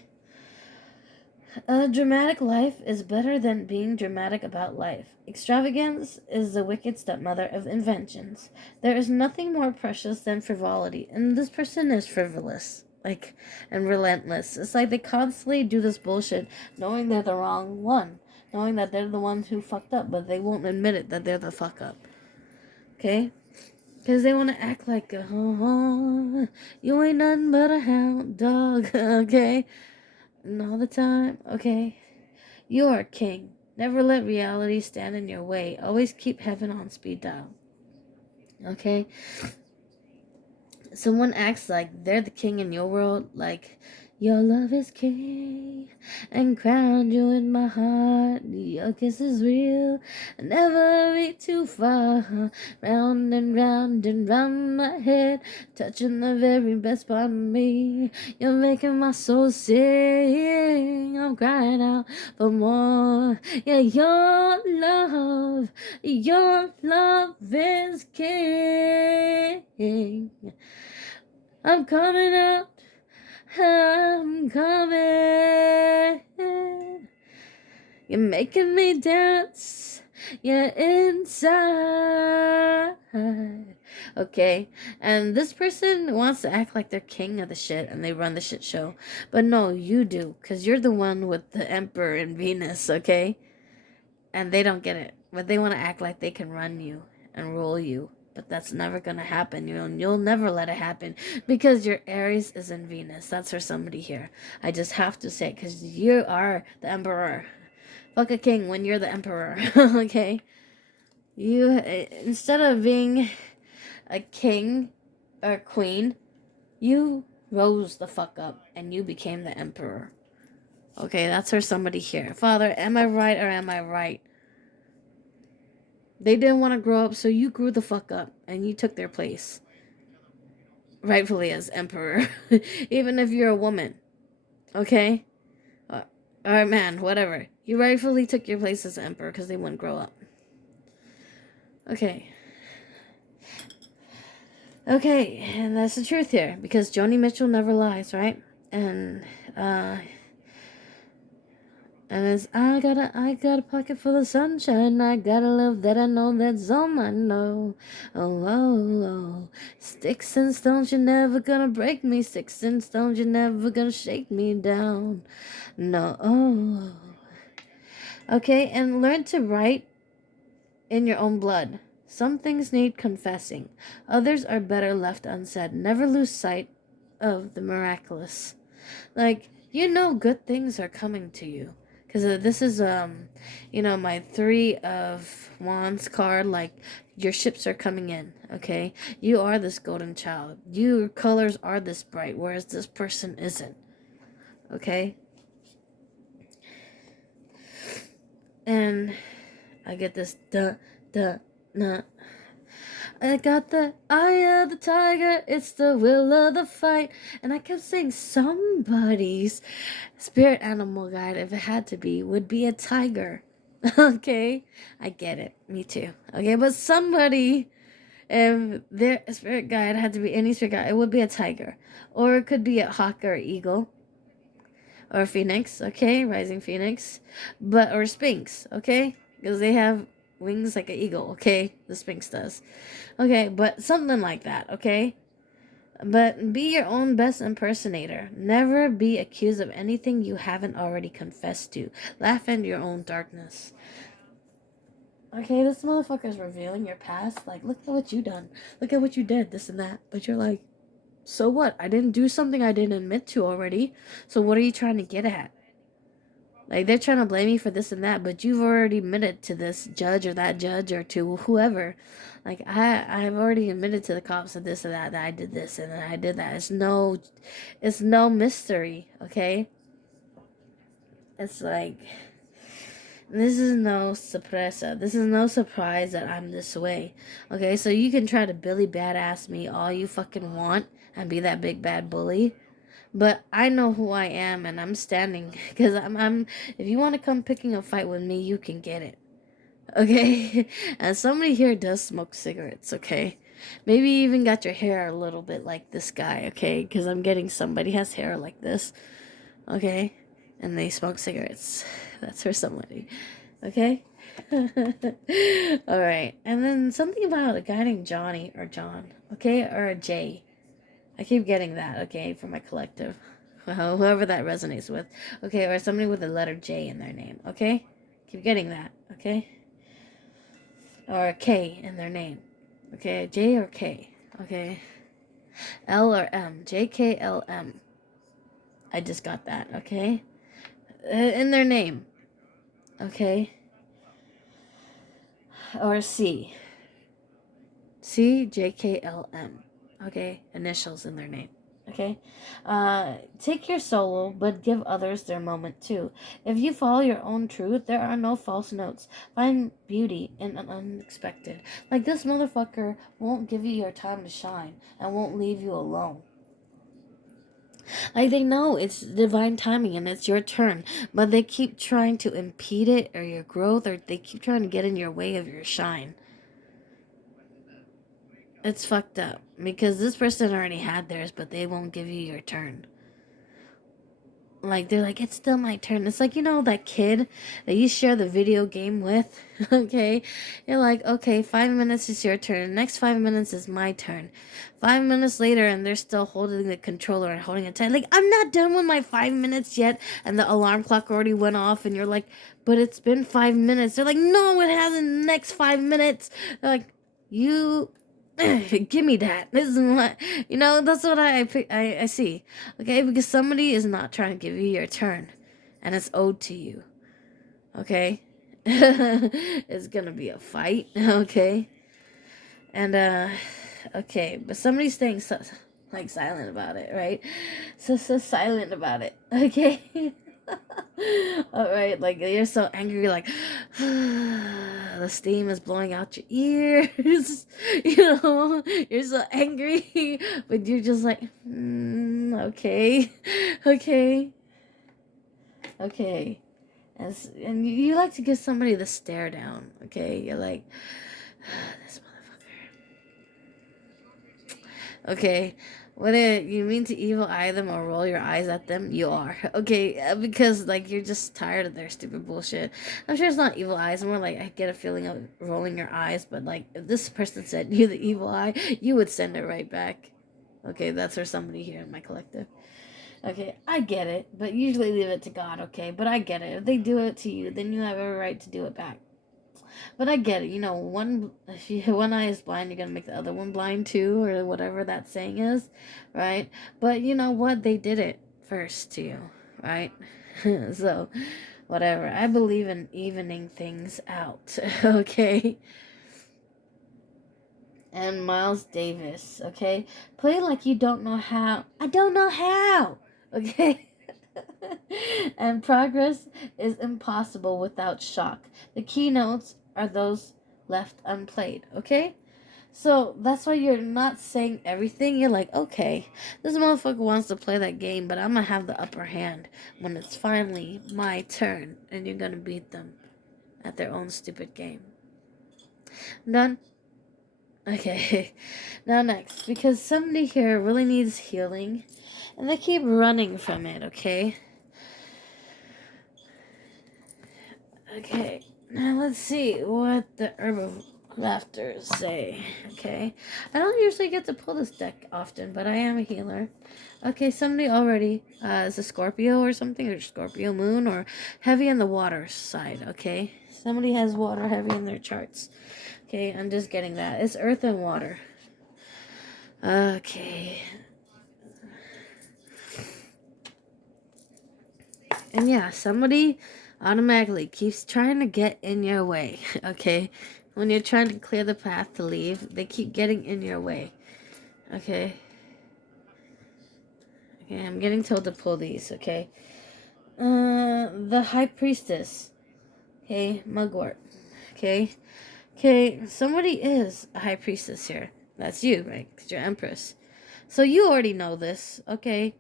A dramatic life is better than being dramatic about life. Extravagance is the wicked stepmother of inventions. There is nothing more precious than frivolity, and this person is frivolous, and relentless. It's like they constantly do this bullshit, knowing they're the wrong one, knowing that they're the ones who fucked up, but they won't admit it that they're the fuck up. Okay? Because they want to act like, you ain't nothing but a hound dog, okay? and all the time, okay? You are king. Never let reality stand in your way. Always keep heaven on speed dial. Okay? Someone acts like they're the king in your world, like your love is king and crowned you in my heart. Your kiss is real, never be too far. Round and round my head, touching the very best part of me. You're making my soul sing. I'm crying out for more. Yeah, your love is king. I'm coming out. I'm coming. You're making me dance. You're inside. Okay? And this person wants to act like they're king of the shit and they run the shit show. But no, you do. Because you're the one with the Emperor and Venus, okay? And they don't get it. But they want to act like they can run you and rule you. But that's never going to happen. You'll never let it happen. Because your Aries is in Venus. That's for somebody here. I just have to say it. Because you are the Emperor. Fuck a king when you're the Emperor. Okay? You, instead of being a king or queen, you rose the fuck up. And you became the Emperor. Okay, that's for somebody here. Father, am I right or am I right? They didn't want to grow up, so you grew the fuck up and you took their place. Rightfully as emperor. Even if you're a woman. Okay? Or man, whatever. You rightfully took your place as emperor because they wouldn't grow up. Okay. Okay, and that's the truth here. Because Joni Mitchell never lies, right? And it's, I got a pocket full of sunshine. I got a love that I know that's all I know. Oh, oh, oh. Sticks and stones, you're never gonna break me. Sticks and stones, you're never gonna shake me down. No. Oh. Okay, and learn to write in your own blood. Some things need confessing. Others are better left unsaid. Never lose sight of the miraculous. Like, good things are coming to you. Because this is, my 3 of Wands card. Like, your ships are coming in, okay? You are this golden child. Your colors are this bright, whereas this person isn't, okay? And I get this, nah. I got the eye of the tiger, it's the will of the fight. And I kept saying somebody's spirit animal guide, if it had to be, would be a tiger. Okay? I get it. Me too. Okay, but somebody, if their spirit guide had to be any spirit guide, it would be a tiger. Or it could be a hawk or eagle. Or a phoenix, okay? Rising phoenix. Or sphinx, okay? Because they have wings like an eagle, okay? The sphinx does. Okay, but something like that, okay? But be your own best impersonator. Never be accused of anything you haven't already confessed to. Laugh in your own darkness. Okay, this motherfucker's revealing your past. Like, look at what you done. Look at what you did, this and that. But you're like, so what? I didn't do something I didn't admit to already. So what are you trying to get at? Like, they're trying to blame you for this and that, but you've already admitted to this judge or that judge or to whoever. Like, I've already admitted to the cops of this or that I did this and I did that. It's no mystery, okay? It's like, this is no sorpresa. This is no surprise that I'm this way, okay? So you can try to Billy Badass me all you fucking want and be that big bad bully. But I know who I am, and I'm standing, because I'm, if you want to come picking a fight with me, you can get it, okay? And somebody here does smoke cigarettes, okay? Maybe you even got your hair a little bit like this guy, okay? Because I'm getting somebody has hair like this, okay? And they smoke cigarettes. That's for somebody, okay? Alright, and then something about a guy named Johnny, or John, okay? Or a J. I keep getting that, okay, for my collective. Whoever that resonates with. Okay, or somebody with the letter J in their name, okay? Keep getting that, okay? Or a K in their name. Okay, J or K, okay? L or M. J, K, L, M. I just got that, okay? in their name, okay? Or C. CJKLM, okay? Initials in their name, okay? Take your solo, but give others their moment too. If you follow your own truth, there are no false notes. Find beauty in an unexpected. Like, this motherfucker won't give you your time to shine and won't leave you alone. Like, they know it's divine timing and it's your turn, but they keep trying to impede it or your growth, or they keep trying to get in your way of your shine. It's fucked up because this person already had theirs, but they won't give you your turn. Like, they're like, it's still my turn. It's like, you know, that kid that you share the video game with, okay? You're like, okay, 5 minutes is your turn. Next 5 minutes is my turn. 5 minutes later, and they're still holding the controller and holding it tight. Like, I'm not done with my 5 minutes yet. And the alarm clock already went off, and you're like, but it's been 5 minutes. They're like, no, it hasn't. Next 5 minutes. They're like, you... give me that. This is what, you know, that's what I see. Okay, because somebody is not trying to give you your turn, and it's owed to you. Okay, it's gonna be a fight. Okay, and okay, but somebody's staying like silent about it, right? So silent about it. Okay. All right, like, you're so angry, like the steam is blowing out your ears. You know, you're so angry, but you're just like, okay, okay, okay. And you like to give somebody the stare down. Okay, you're like, this motherfucker. Okay. Whether you mean to evil eye them or roll your eyes at them, you are. Okay, because, like, you're just tired of their stupid bullshit. I'm sure it's not evil eyes. More like, I get a feeling of rolling your eyes, but, like, if this person said you the evil eye, you would send it right back. Okay, that's for somebody here in my collective. Okay, I get it, but usually leave it to God, okay? But I get it. If they do it to you, then you have every right to do it back. But I get it. You know, if one eye is blind, you're gonna make the other one blind too, or whatever that saying is, right? But you know what? They did it first to you, right? So, whatever. I believe in evening things out. Okay. And Miles Davis. Okay, play like you don't know how. I don't know how. Okay. And progress is impossible without shock. The keynotes are those left unplayed, okay? So that's why you're not saying everything. You're like, okay, this motherfucker wants to play that game, but I'm gonna have the upper hand when it's finally my turn, and you're gonna beat them at their own stupid game. Done? Okay. Now next, because somebody here really needs healing, and they keep running from it, okay? Okay, now let's see what the Herb of Laughter say. Okay, I don't usually get to pull this deck often, but I am a healer. Okay, somebody already is a Scorpio or something, or Scorpio moon, or heavy in the water side. Okay, somebody has water heavy in their charts. Okay, I'm just getting that. It's earth and water. Okay. And yeah, somebody automatically keeps trying to get in your way, okay? When you're trying to clear the path to leave, they keep getting in your way, okay? Okay, I'm getting told to pull these, okay? The High Priestess, okay? Mugwort, okay? Okay, somebody is a High Priestess here. That's you, right? Because you're Empress. So you already know this, okay?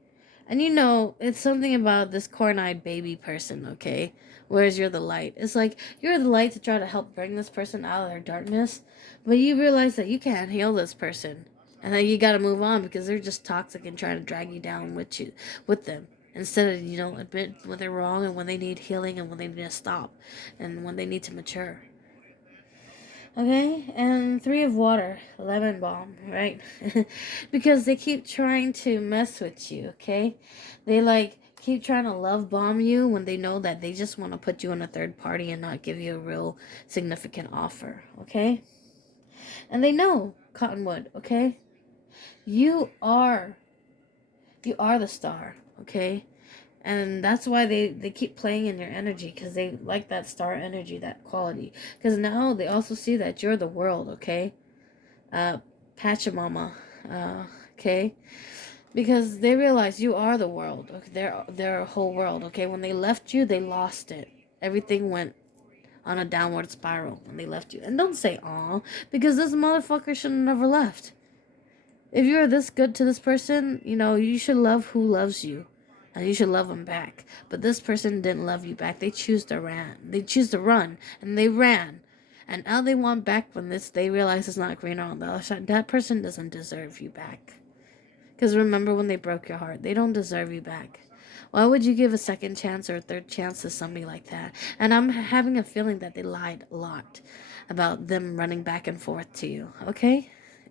And you know, it's something about this corn-eyed baby person, okay? Whereas you're the light. It's like, you're the light to try to help bring this person out of their darkness. But you realize that you can't heal this person. And that you gotta move on because they're just toxic and trying to drag you down with them. Instead of, you know, admit when they're wrong and when they need healing and when they need to stop. And when they need to mature. Okay, and 3 of water, lemon balm, right? Because they keep trying to mess with you, okay? They, like, keep trying to love bomb you when they know that they just want to put you in a third party and not give you a real significant offer, okay? And they know, Cottonwood, okay? You are the star, okay? And that's why they keep playing in your energy, because they like that star energy, that quality. Because now they also see that you're the world, okay? Pachamama, okay? Because they realize you are the world. Okay? They're their whole world, okay? When they left you, they lost it. Everything went on a downward spiral when they left you. And don't say aw, because this motherfucker should have never left. If you're this good to this person, you know, you should love who loves you. And you should love them back. But this person didn't love you back. They choose to run. They choose to run. And they ran. And now they want back when they realize it's not greener on the other side. That person doesn't deserve you back. Because remember when they broke your heart. They don't deserve you back. Why would you give a second chance or a third chance to somebody like that? And I'm having a feeling that they lied a lot about them running back and forth to you. Okay?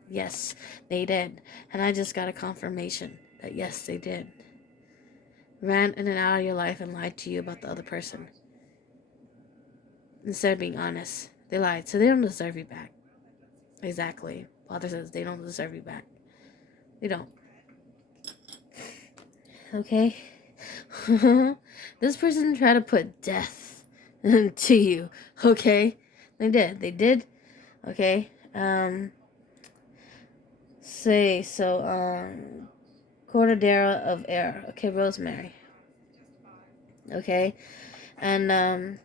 Yes, they did. And I just got a confirmation that yes, they did. Ran in and out of your life and lied to you about the other person. Instead of being honest, they lied. So they don't deserve you back. Exactly. Father says they don't deserve you back. They don't. Okay? This person tried to put death to you. Okay? They did. They did. Okay? Cordillera of Air. Okay, Rosemary. Okay? And,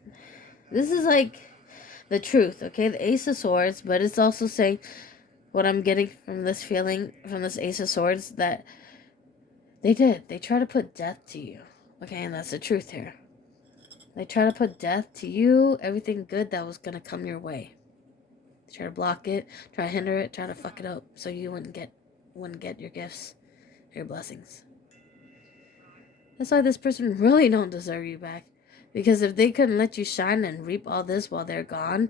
this is like the truth, okay? The Ace of Swords, but it's also saying what I'm getting from this feeling, from this Ace of Swords, that they did. They try to put death to you, okay? And that's the truth here. They try to put death to you, everything good that was going to come your way. They try to block it, try to hinder it, try to fuck it up so you wouldn't get your gifts, your blessings. That's why this person really don't deserve you back. Because if they couldn't let you shine and reap all this while they're gone,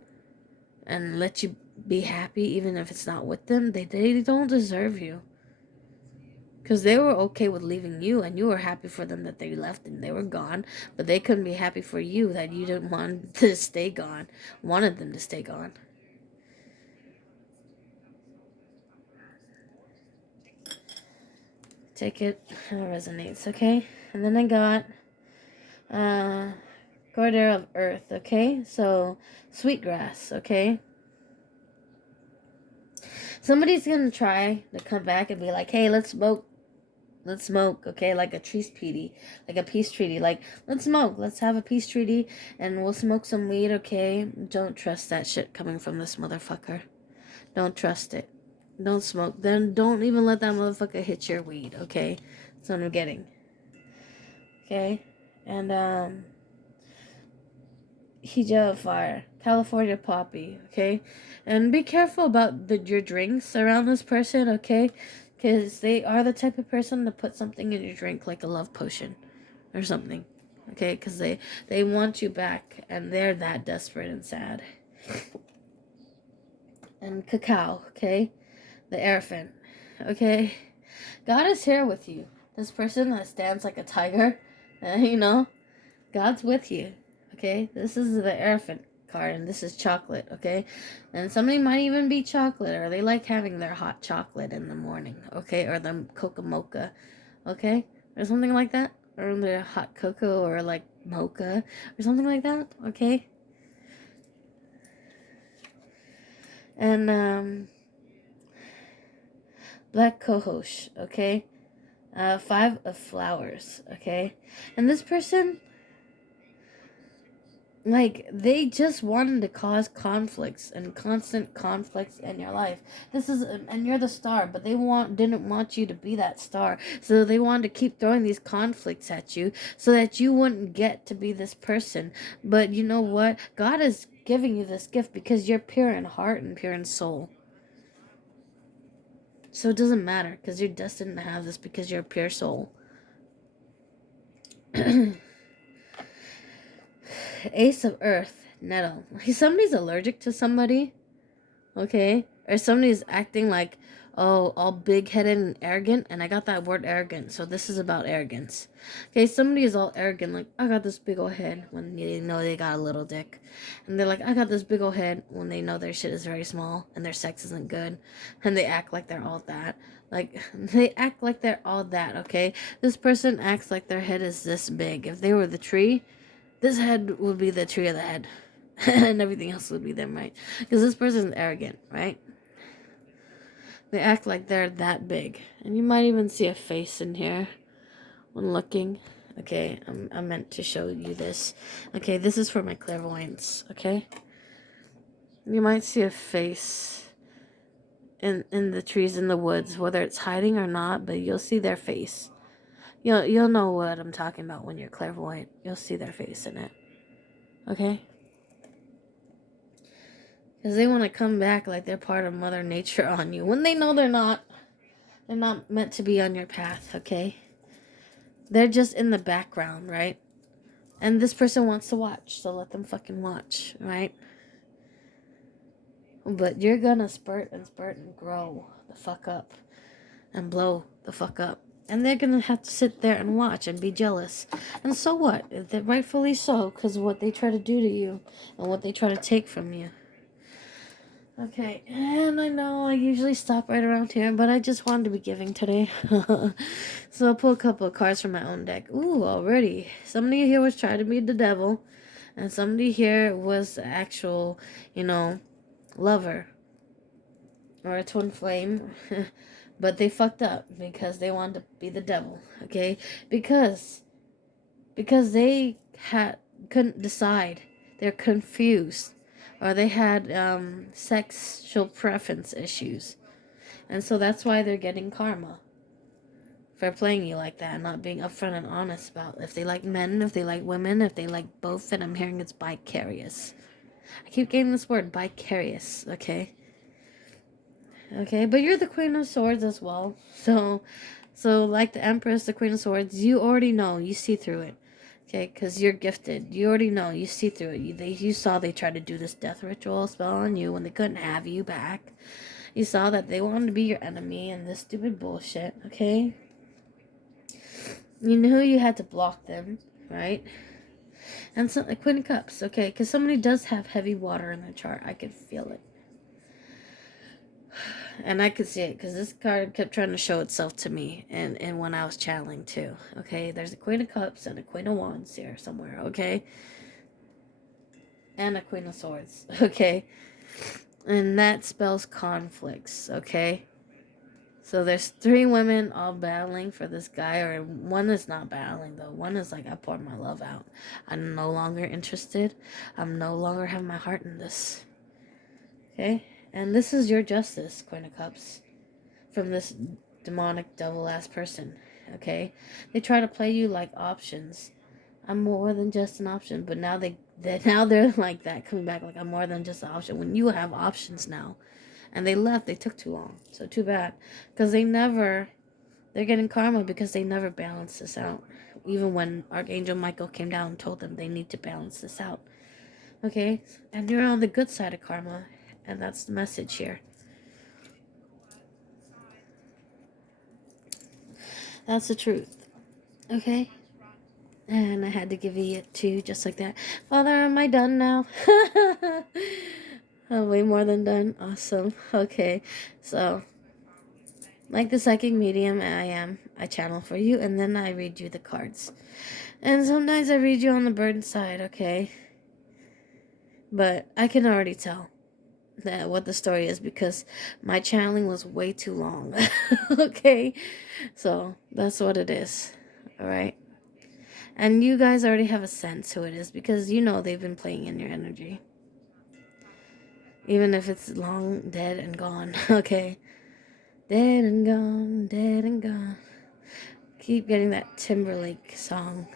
and let you be happy even if it's not with them, they don't deserve you. Because they were okay with leaving you, and you were happy for them that they left and they were gone, but they couldn't be happy for you that you didn't want to stay gone, wanted them to stay gone. Take it how it resonates, okay? And then I got Corridor of Earth, okay? So, Sweetgrass, okay? Somebody's gonna try to come back and be like, hey, let's smoke, okay? Like a peace treaty, like, let's smoke, let's have a peace treaty, and we'll smoke some weed, okay? Don't trust that shit coming from this motherfucker. Don't trust it. Don't smoke. Then don't even let that motherfucker hit your weed, okay? That's what I'm getting. Okay? And, Hijab Fire, California Poppy, okay? And be careful about your drinks around this person, okay? Because they are the type of person to put something in your drink, like a love potion or something, okay? Because they want you back, and they're that desperate and sad. And Cacao, okay? The Elephant, okay? God is here with you. This person that stands like a tiger, God's with you. Okay, this is the Elephant card, and this is chocolate, okay? And somebody might even be chocolate, or they like having their hot chocolate in the morning, okay? Or the cocoa mocha, okay? Or something like that. Or the hot cocoa, or like mocha, or something like that, okay? And, Black Cohosh, okay? 5 of Flowers, okay? And this person, like, they just wanted to cause conflicts and constant conflicts in your life. And you're the star, but they didn't want you to be that star. So they wanted to keep throwing these conflicts at you so that you wouldn't get to be this person. But you know what? God is giving you this gift because you're pure in heart and pure in soul. So it doesn't matter because you're destined to have this because you're a pure soul. Ace of Earth, Nettle. Somebody's allergic to somebody, okay? Or somebody's acting like, Oh, all big-headed and arrogant, and I got that word arrogant, so this is about arrogance. Okay, somebody is all arrogant, like, I got this big old head, when they know they got a little dick. And they're like, I got this big old head, when they know their shit is very small, and their sex isn't good. And they act like they're all that. Like, they act like they're all that, okay? This person acts like their head is this big. If they were the tree, this head would be the tree of the head. And everything else would be them, right? Because this person's arrogant, right? They act like they're that big. And you might even see a face in here when looking. Okay, I meant to show you this. Okay, this is for my clairvoyance, okay? You might see a face in the trees in the woods, whether it's hiding or not, but you'll see their face. You'll know what I'm talking about when you're clairvoyant. You'll see their face in it. Okay? Because they want to come back like they're part of Mother Nature on you. When they know they're not. They're not meant to be on your path, okay? They're just in the background, right? And this person wants to watch, so let them fucking watch, right? But you're gonna spurt and grow the fuck up. And blow the fuck up. And they're gonna have to sit there and watch and be jealous. And so what? They're rightfully so, because of what they try to do to you. And what they try to take from you. Okay, and I know I usually stop right around here, but I just wanted to be giving today. So I'll pull a couple of cards from my own deck. Ooh, already. Somebody here was trying to be the devil, and somebody here was the actual, lover. Or a twin flame. But they fucked up because they wanted to be the devil, okay? Because they couldn't decide. They're confused. Or they had sexual preference issues. And so that's why they're getting karma. For playing you like that and not being upfront and honest about if they like men, if they like women, if they like both. And I'm hearing it's vicarious. I keep getting this word, vicarious, okay? Okay, but you're the Queen of Swords as well. So like the Empress, the Queen of Swords, you already know. You see through it. Okay, because you're gifted. You already know. You see through it. You saw they tried to do this death ritual spell on you when they couldn't have you back. You saw that they wanted to be your enemy and this stupid bullshit, okay? You knew you had to block them, right? And so, the Queen of Cups, okay? Because somebody does have heavy water in their chart. I could feel it. And I could see it because this card kept trying to show itself to me and when I was channeling too. Okay, there's a Queen of Cups and a Queen of Wands here somewhere, okay? And a Queen of Swords, okay? And that spells conflicts, okay? So there's 3 women all battling for this guy, or one is not battling though. One is like, I poured my love out. I'm no longer interested. I'm no longer have my heart in this. Okay? And this is your justice, Queen of Cups, from this demonic devil-ass person, okay? They try to play you like options. I'm more than just an option, but now they're like that, coming back like I'm more than just an option. When you have options now, and they left, they took too long, so too bad, because they're getting karma because they never balanced this out. Even when Archangel Michael came down and told them they need to balance this out, okay? And you're on the good side of karma. And that's the message here. That's the truth. Okay? And I had to give you it too, just like that. Father, am I done now? I'm way more than done. Awesome. Okay. So, like the psychic medium I channel for you, and then I read you the cards. And sometimes I read you on the burden side, okay? But I can already tell what the story is because my channeling was way too long. Okay, so that's what it is. All right, and you guys already have a sense who it is because you know they've been playing in your energy, even if it's long dead and gone. Okay, dead and gone, dead and gone. Keep getting that Timberlake song.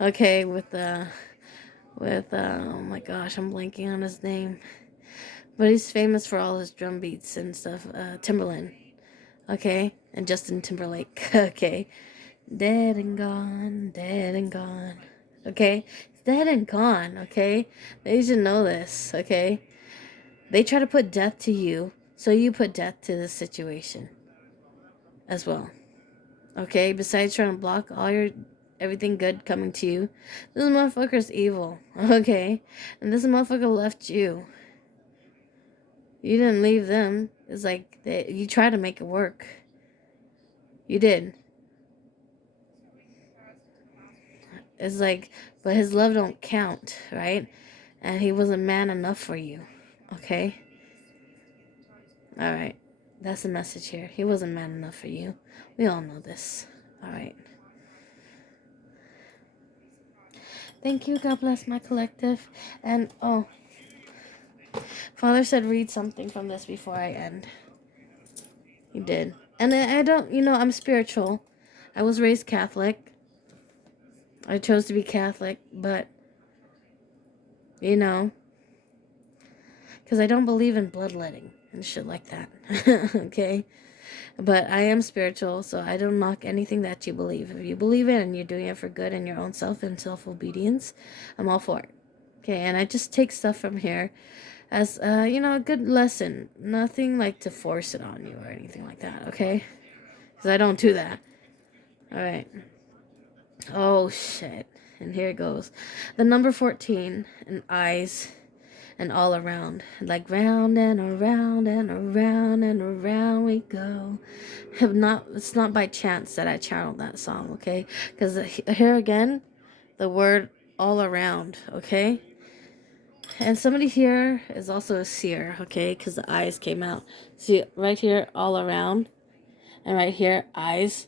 Okay, with oh my gosh, I'm blanking on his name. But he's famous for all his drum beats and stuff. Timberland. Okay? And Justin Timberlake. Okay? Dead and gone. Dead and gone. Okay? It's dead and gone. Okay? They should know this. Okay? They try to put death to you So you put death to this situation as well. Okay? Besides trying to block everything good coming to you, this motherfucker's evil. Okay? And this motherfucker left you. You didn't leave them. It's like you tried to make it work. You did. It's like, but his love don't count, right? And he wasn't man enough for you. Okay? Alright. That's the message here. He wasn't man enough for you. We all know this. Alright. Thank you. God bless my collective. And, Father said read something from this before I end. He did. And I don't, I'm spiritual. I was raised Catholic. I chose to be Catholic, but, because I don't believe in bloodletting and shit like that. Okay? But I am spiritual, so I don't knock anything that you believe. If you believe it and you're doing it for good and your own self and self-obedience, I'm all for it. Okay, and I just take stuff from here as, a good lesson. Nothing like to force it on you or anything like that, okay? Because I don't do that. Alright. Oh, shit. And here it goes. The number 14, and eyes, and all around. Like round and around and around and around we go. It's not by chance that I channeled that song, okay? Because here again, the word all around, okay? And somebody here is also a seer, okay? Because the eyes came out. See, right here, all around. And right here, eyes.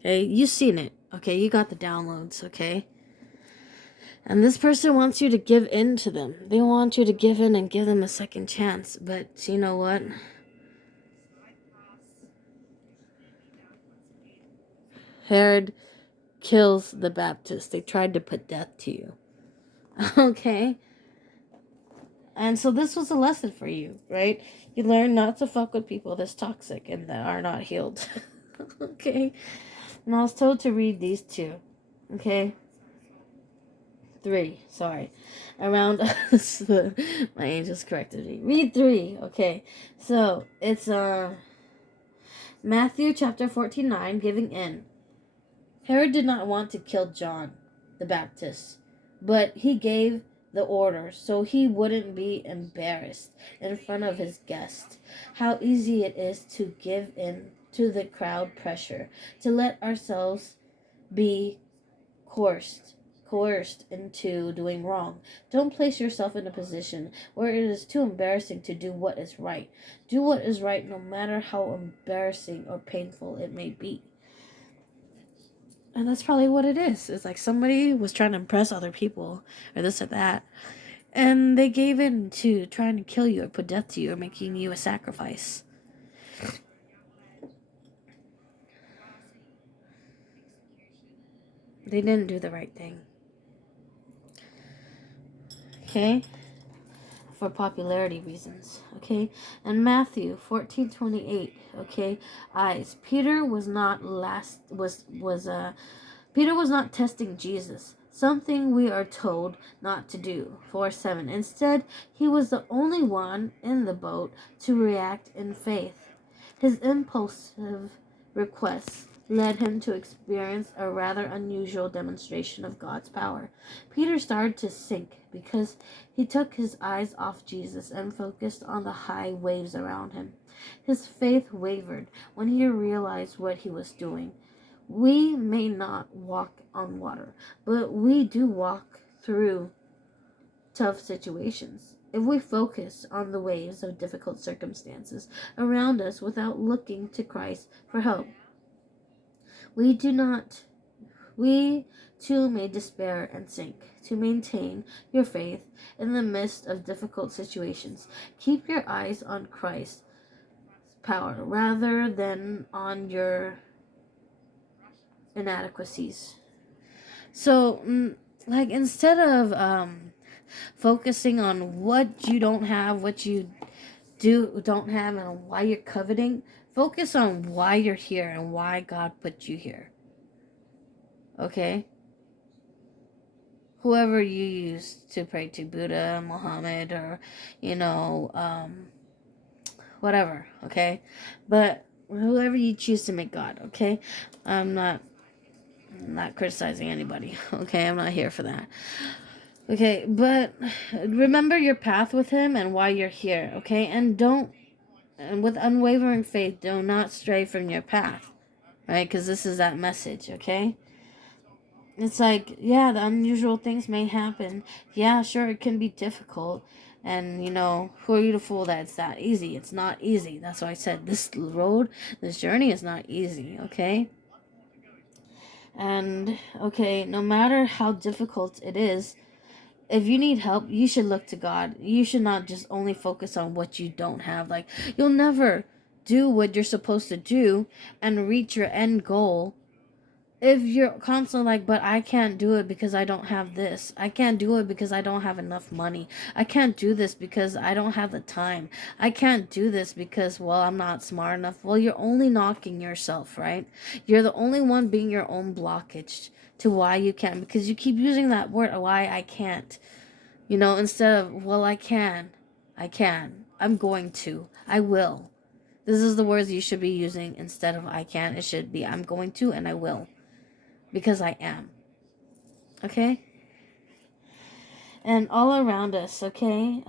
Okay, you've seen it. Okay, you got the downloads, okay? And this person wants you to give in to them. They want you to give in and give them a second chance. But you know what? Herod kills the Baptist. They tried to put death to you. Okay? And so this was a lesson for you, right? You learn not to fuck with people that's toxic and that are not healed. Okay? And I was told to read these two. Okay? 3, sorry. Around us. My angels corrected me. Read 3, okay? So, it's Matthew chapter 14:9, giving in. Herod did not want to kill John the Baptist, but he gave the order so he wouldn't be embarrassed in front of his guests. How easy it is to give in to the crowd pressure, to let ourselves be coerced into doing wrong. Don't place yourself in a position where it is too embarrassing to do what is right. Do what is right no matter how embarrassing or painful it may be. And that's probably what it is. It's like somebody was trying to impress other people or this or that. And they gave in to trying to kill you or put death to you or making you a sacrifice. They didn't do the right thing. Okay? For popularity reasons. Okay? And Matthew 14:28. Okay? Eyes. Peter was not testing Jesus, something we are told not to do. 4:7. Instead, he was the only one in the boat to react in faith. His impulsive requests led him to experience a rather unusual demonstration of God's power. Peter started to sink because he took his eyes off Jesus and focused on the high waves around him. His faith wavered when he realized what he was doing. We may not walk on water, but we do walk through tough situations. If we focus on the waves of difficult circumstances around us without looking to Christ for help, we too may despair and sink. To maintain your faith in the midst of difficult situations, keep your eyes on Christ's power rather than on your inadequacies. So, instead of focusing on what you don't have, what you don't have, and why you're coveting, focus on why you're here and why God put you here. Okay? Whoever you use to pray to, Buddha, Muhammad, or, whatever, okay? But whoever you choose to make God, okay? I'm not criticizing anybody, okay? I'm not here for that. Okay, but remember your path with him and why you're here, okay? And with unwavering faith, do not stray from your path, right? Because this is that message, okay? It's like, yeah, the unusual things may happen. Yeah, sure, it can be difficult. And, who are you to fool that it's that easy? It's not easy. That's why I said this journey is not easy, okay? And, okay, no matter how difficult it is, if you need help, you should look to God. You should not just only focus on what you don't have. Like, you'll never do what you're supposed to do and reach your end goal if you're constantly like, but I can't do it because I don't have this. I can't do it because I don't have enough money. I can't do this because I don't have the time. I can't do this because, well, I'm not smart enough. Well, you're only knocking yourself, right? You're the only one being your own blockage to why you can't, because you keep using that word, why I can't. Instead of, well, I can. I'm going to. I will. This is the words you should be using instead of I can. It should be I'm going to and I will. Because I am. Okay? And all around us, okay?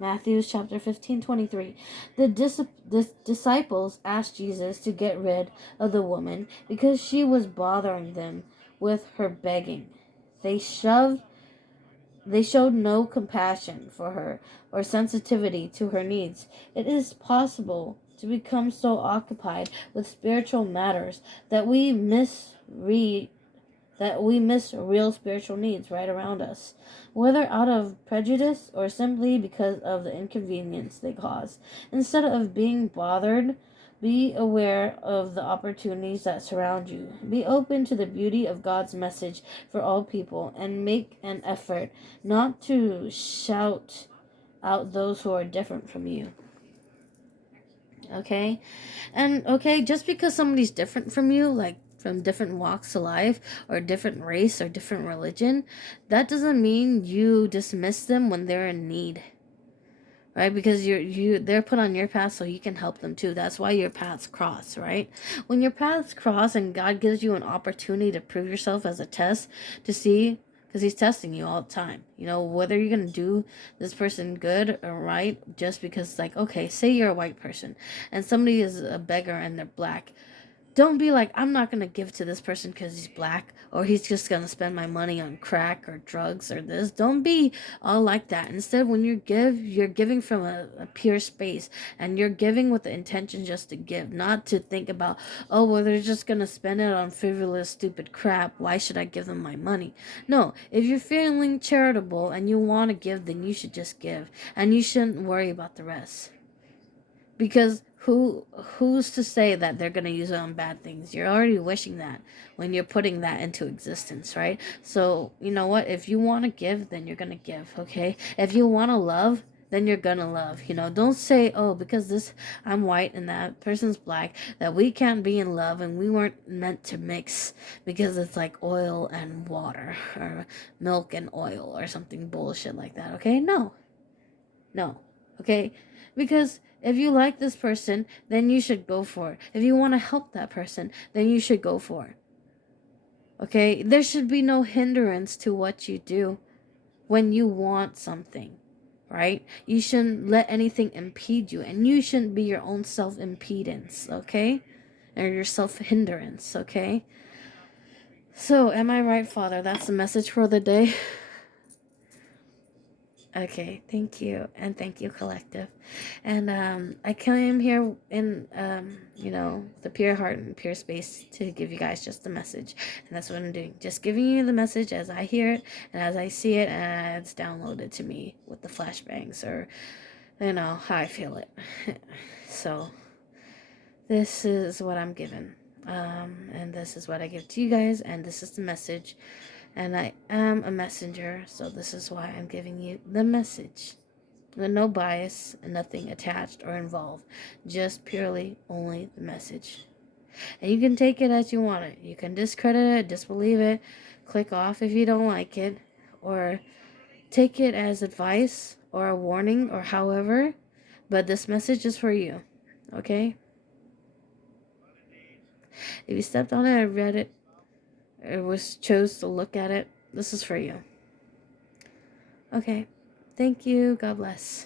Matthew chapter 15:23. The disciples asked Jesus to get rid of the woman because she was bothering them with her begging. They showed no compassion for her or sensitivity to her needs. It is possible to become so occupied with spiritual matters that we miss real spiritual needs right around us, whether out of prejudice or simply because of the inconvenience they cause. Instead of being bothered, be aware of the opportunities that surround you. Be open to the beauty of God's message for all people and make an effort not to shout out those who are different from you. Okay? And just because somebody's different from you, like from different walks of life or different race or different religion, that doesn't mean you dismiss them when they're in need. Right? Because they're put on your path so you can help them too. That's why your paths cross, right? When your paths cross and God gives you an opportunity to prove yourself as a test to see, because he's testing you all the time, whether you're going to do this person good or right, just because, like, okay, say you're a white person and somebody is a beggar and they're black. Don't be like, I'm not going to give to this person because he's black, or he's just going to spend my money on crack or drugs or this. Don't be all like that. Instead, when you give, you're giving from a pure space, and you're giving with the intention just to give, not to think about, oh, well, they're just going to spend it on frivolous, stupid crap. Why should I give them my money? No, if you're feeling charitable and you want to give, then you should just give, and you shouldn't worry about the rest. Because who's to say that they're going to use it on bad things? You're already wishing that when you're putting that into existence, right? So, you know what? If you want to give, then you're going to give, okay? If you want to love, then you're going to love. Don't say, oh, because I'm white and that person's black, that we can't be in love and we weren't meant to mix because it's like oil and water or milk and oil or something bullshit like that, okay? No, okay? Because if you like this person, then you should go for it. If you want to help that person, then you should go for it. Okay? There should be no hindrance to what you do when you want something, right? You shouldn't let anything impede you, and you shouldn't be your own self-impedance, okay? Or your self-hindrance, okay? So, am I right, Father? That's the message for the day. Okay, thank you, and thank you, collective. And I came here in the pure heart and pure space to give you guys just the message, and that's what I'm doing. Just giving you the message as I hear it and as I see it, and it's downloaded to me with the flashbangs or how I feel it. So this is what I'm given, and this is what I give to you guys, and this is the message. And I am a messenger, so this is why I'm giving you the message. With no bias and nothing attached or involved. Just purely only the message. And you can take it as you want it. You can discredit it, disbelieve it, click off if you don't like it, or take it as advice or a warning or however. But this message is for you. Okay? If you stepped on it, I read it, or chose to look at it, this is for you. Okay. Thank you. God bless.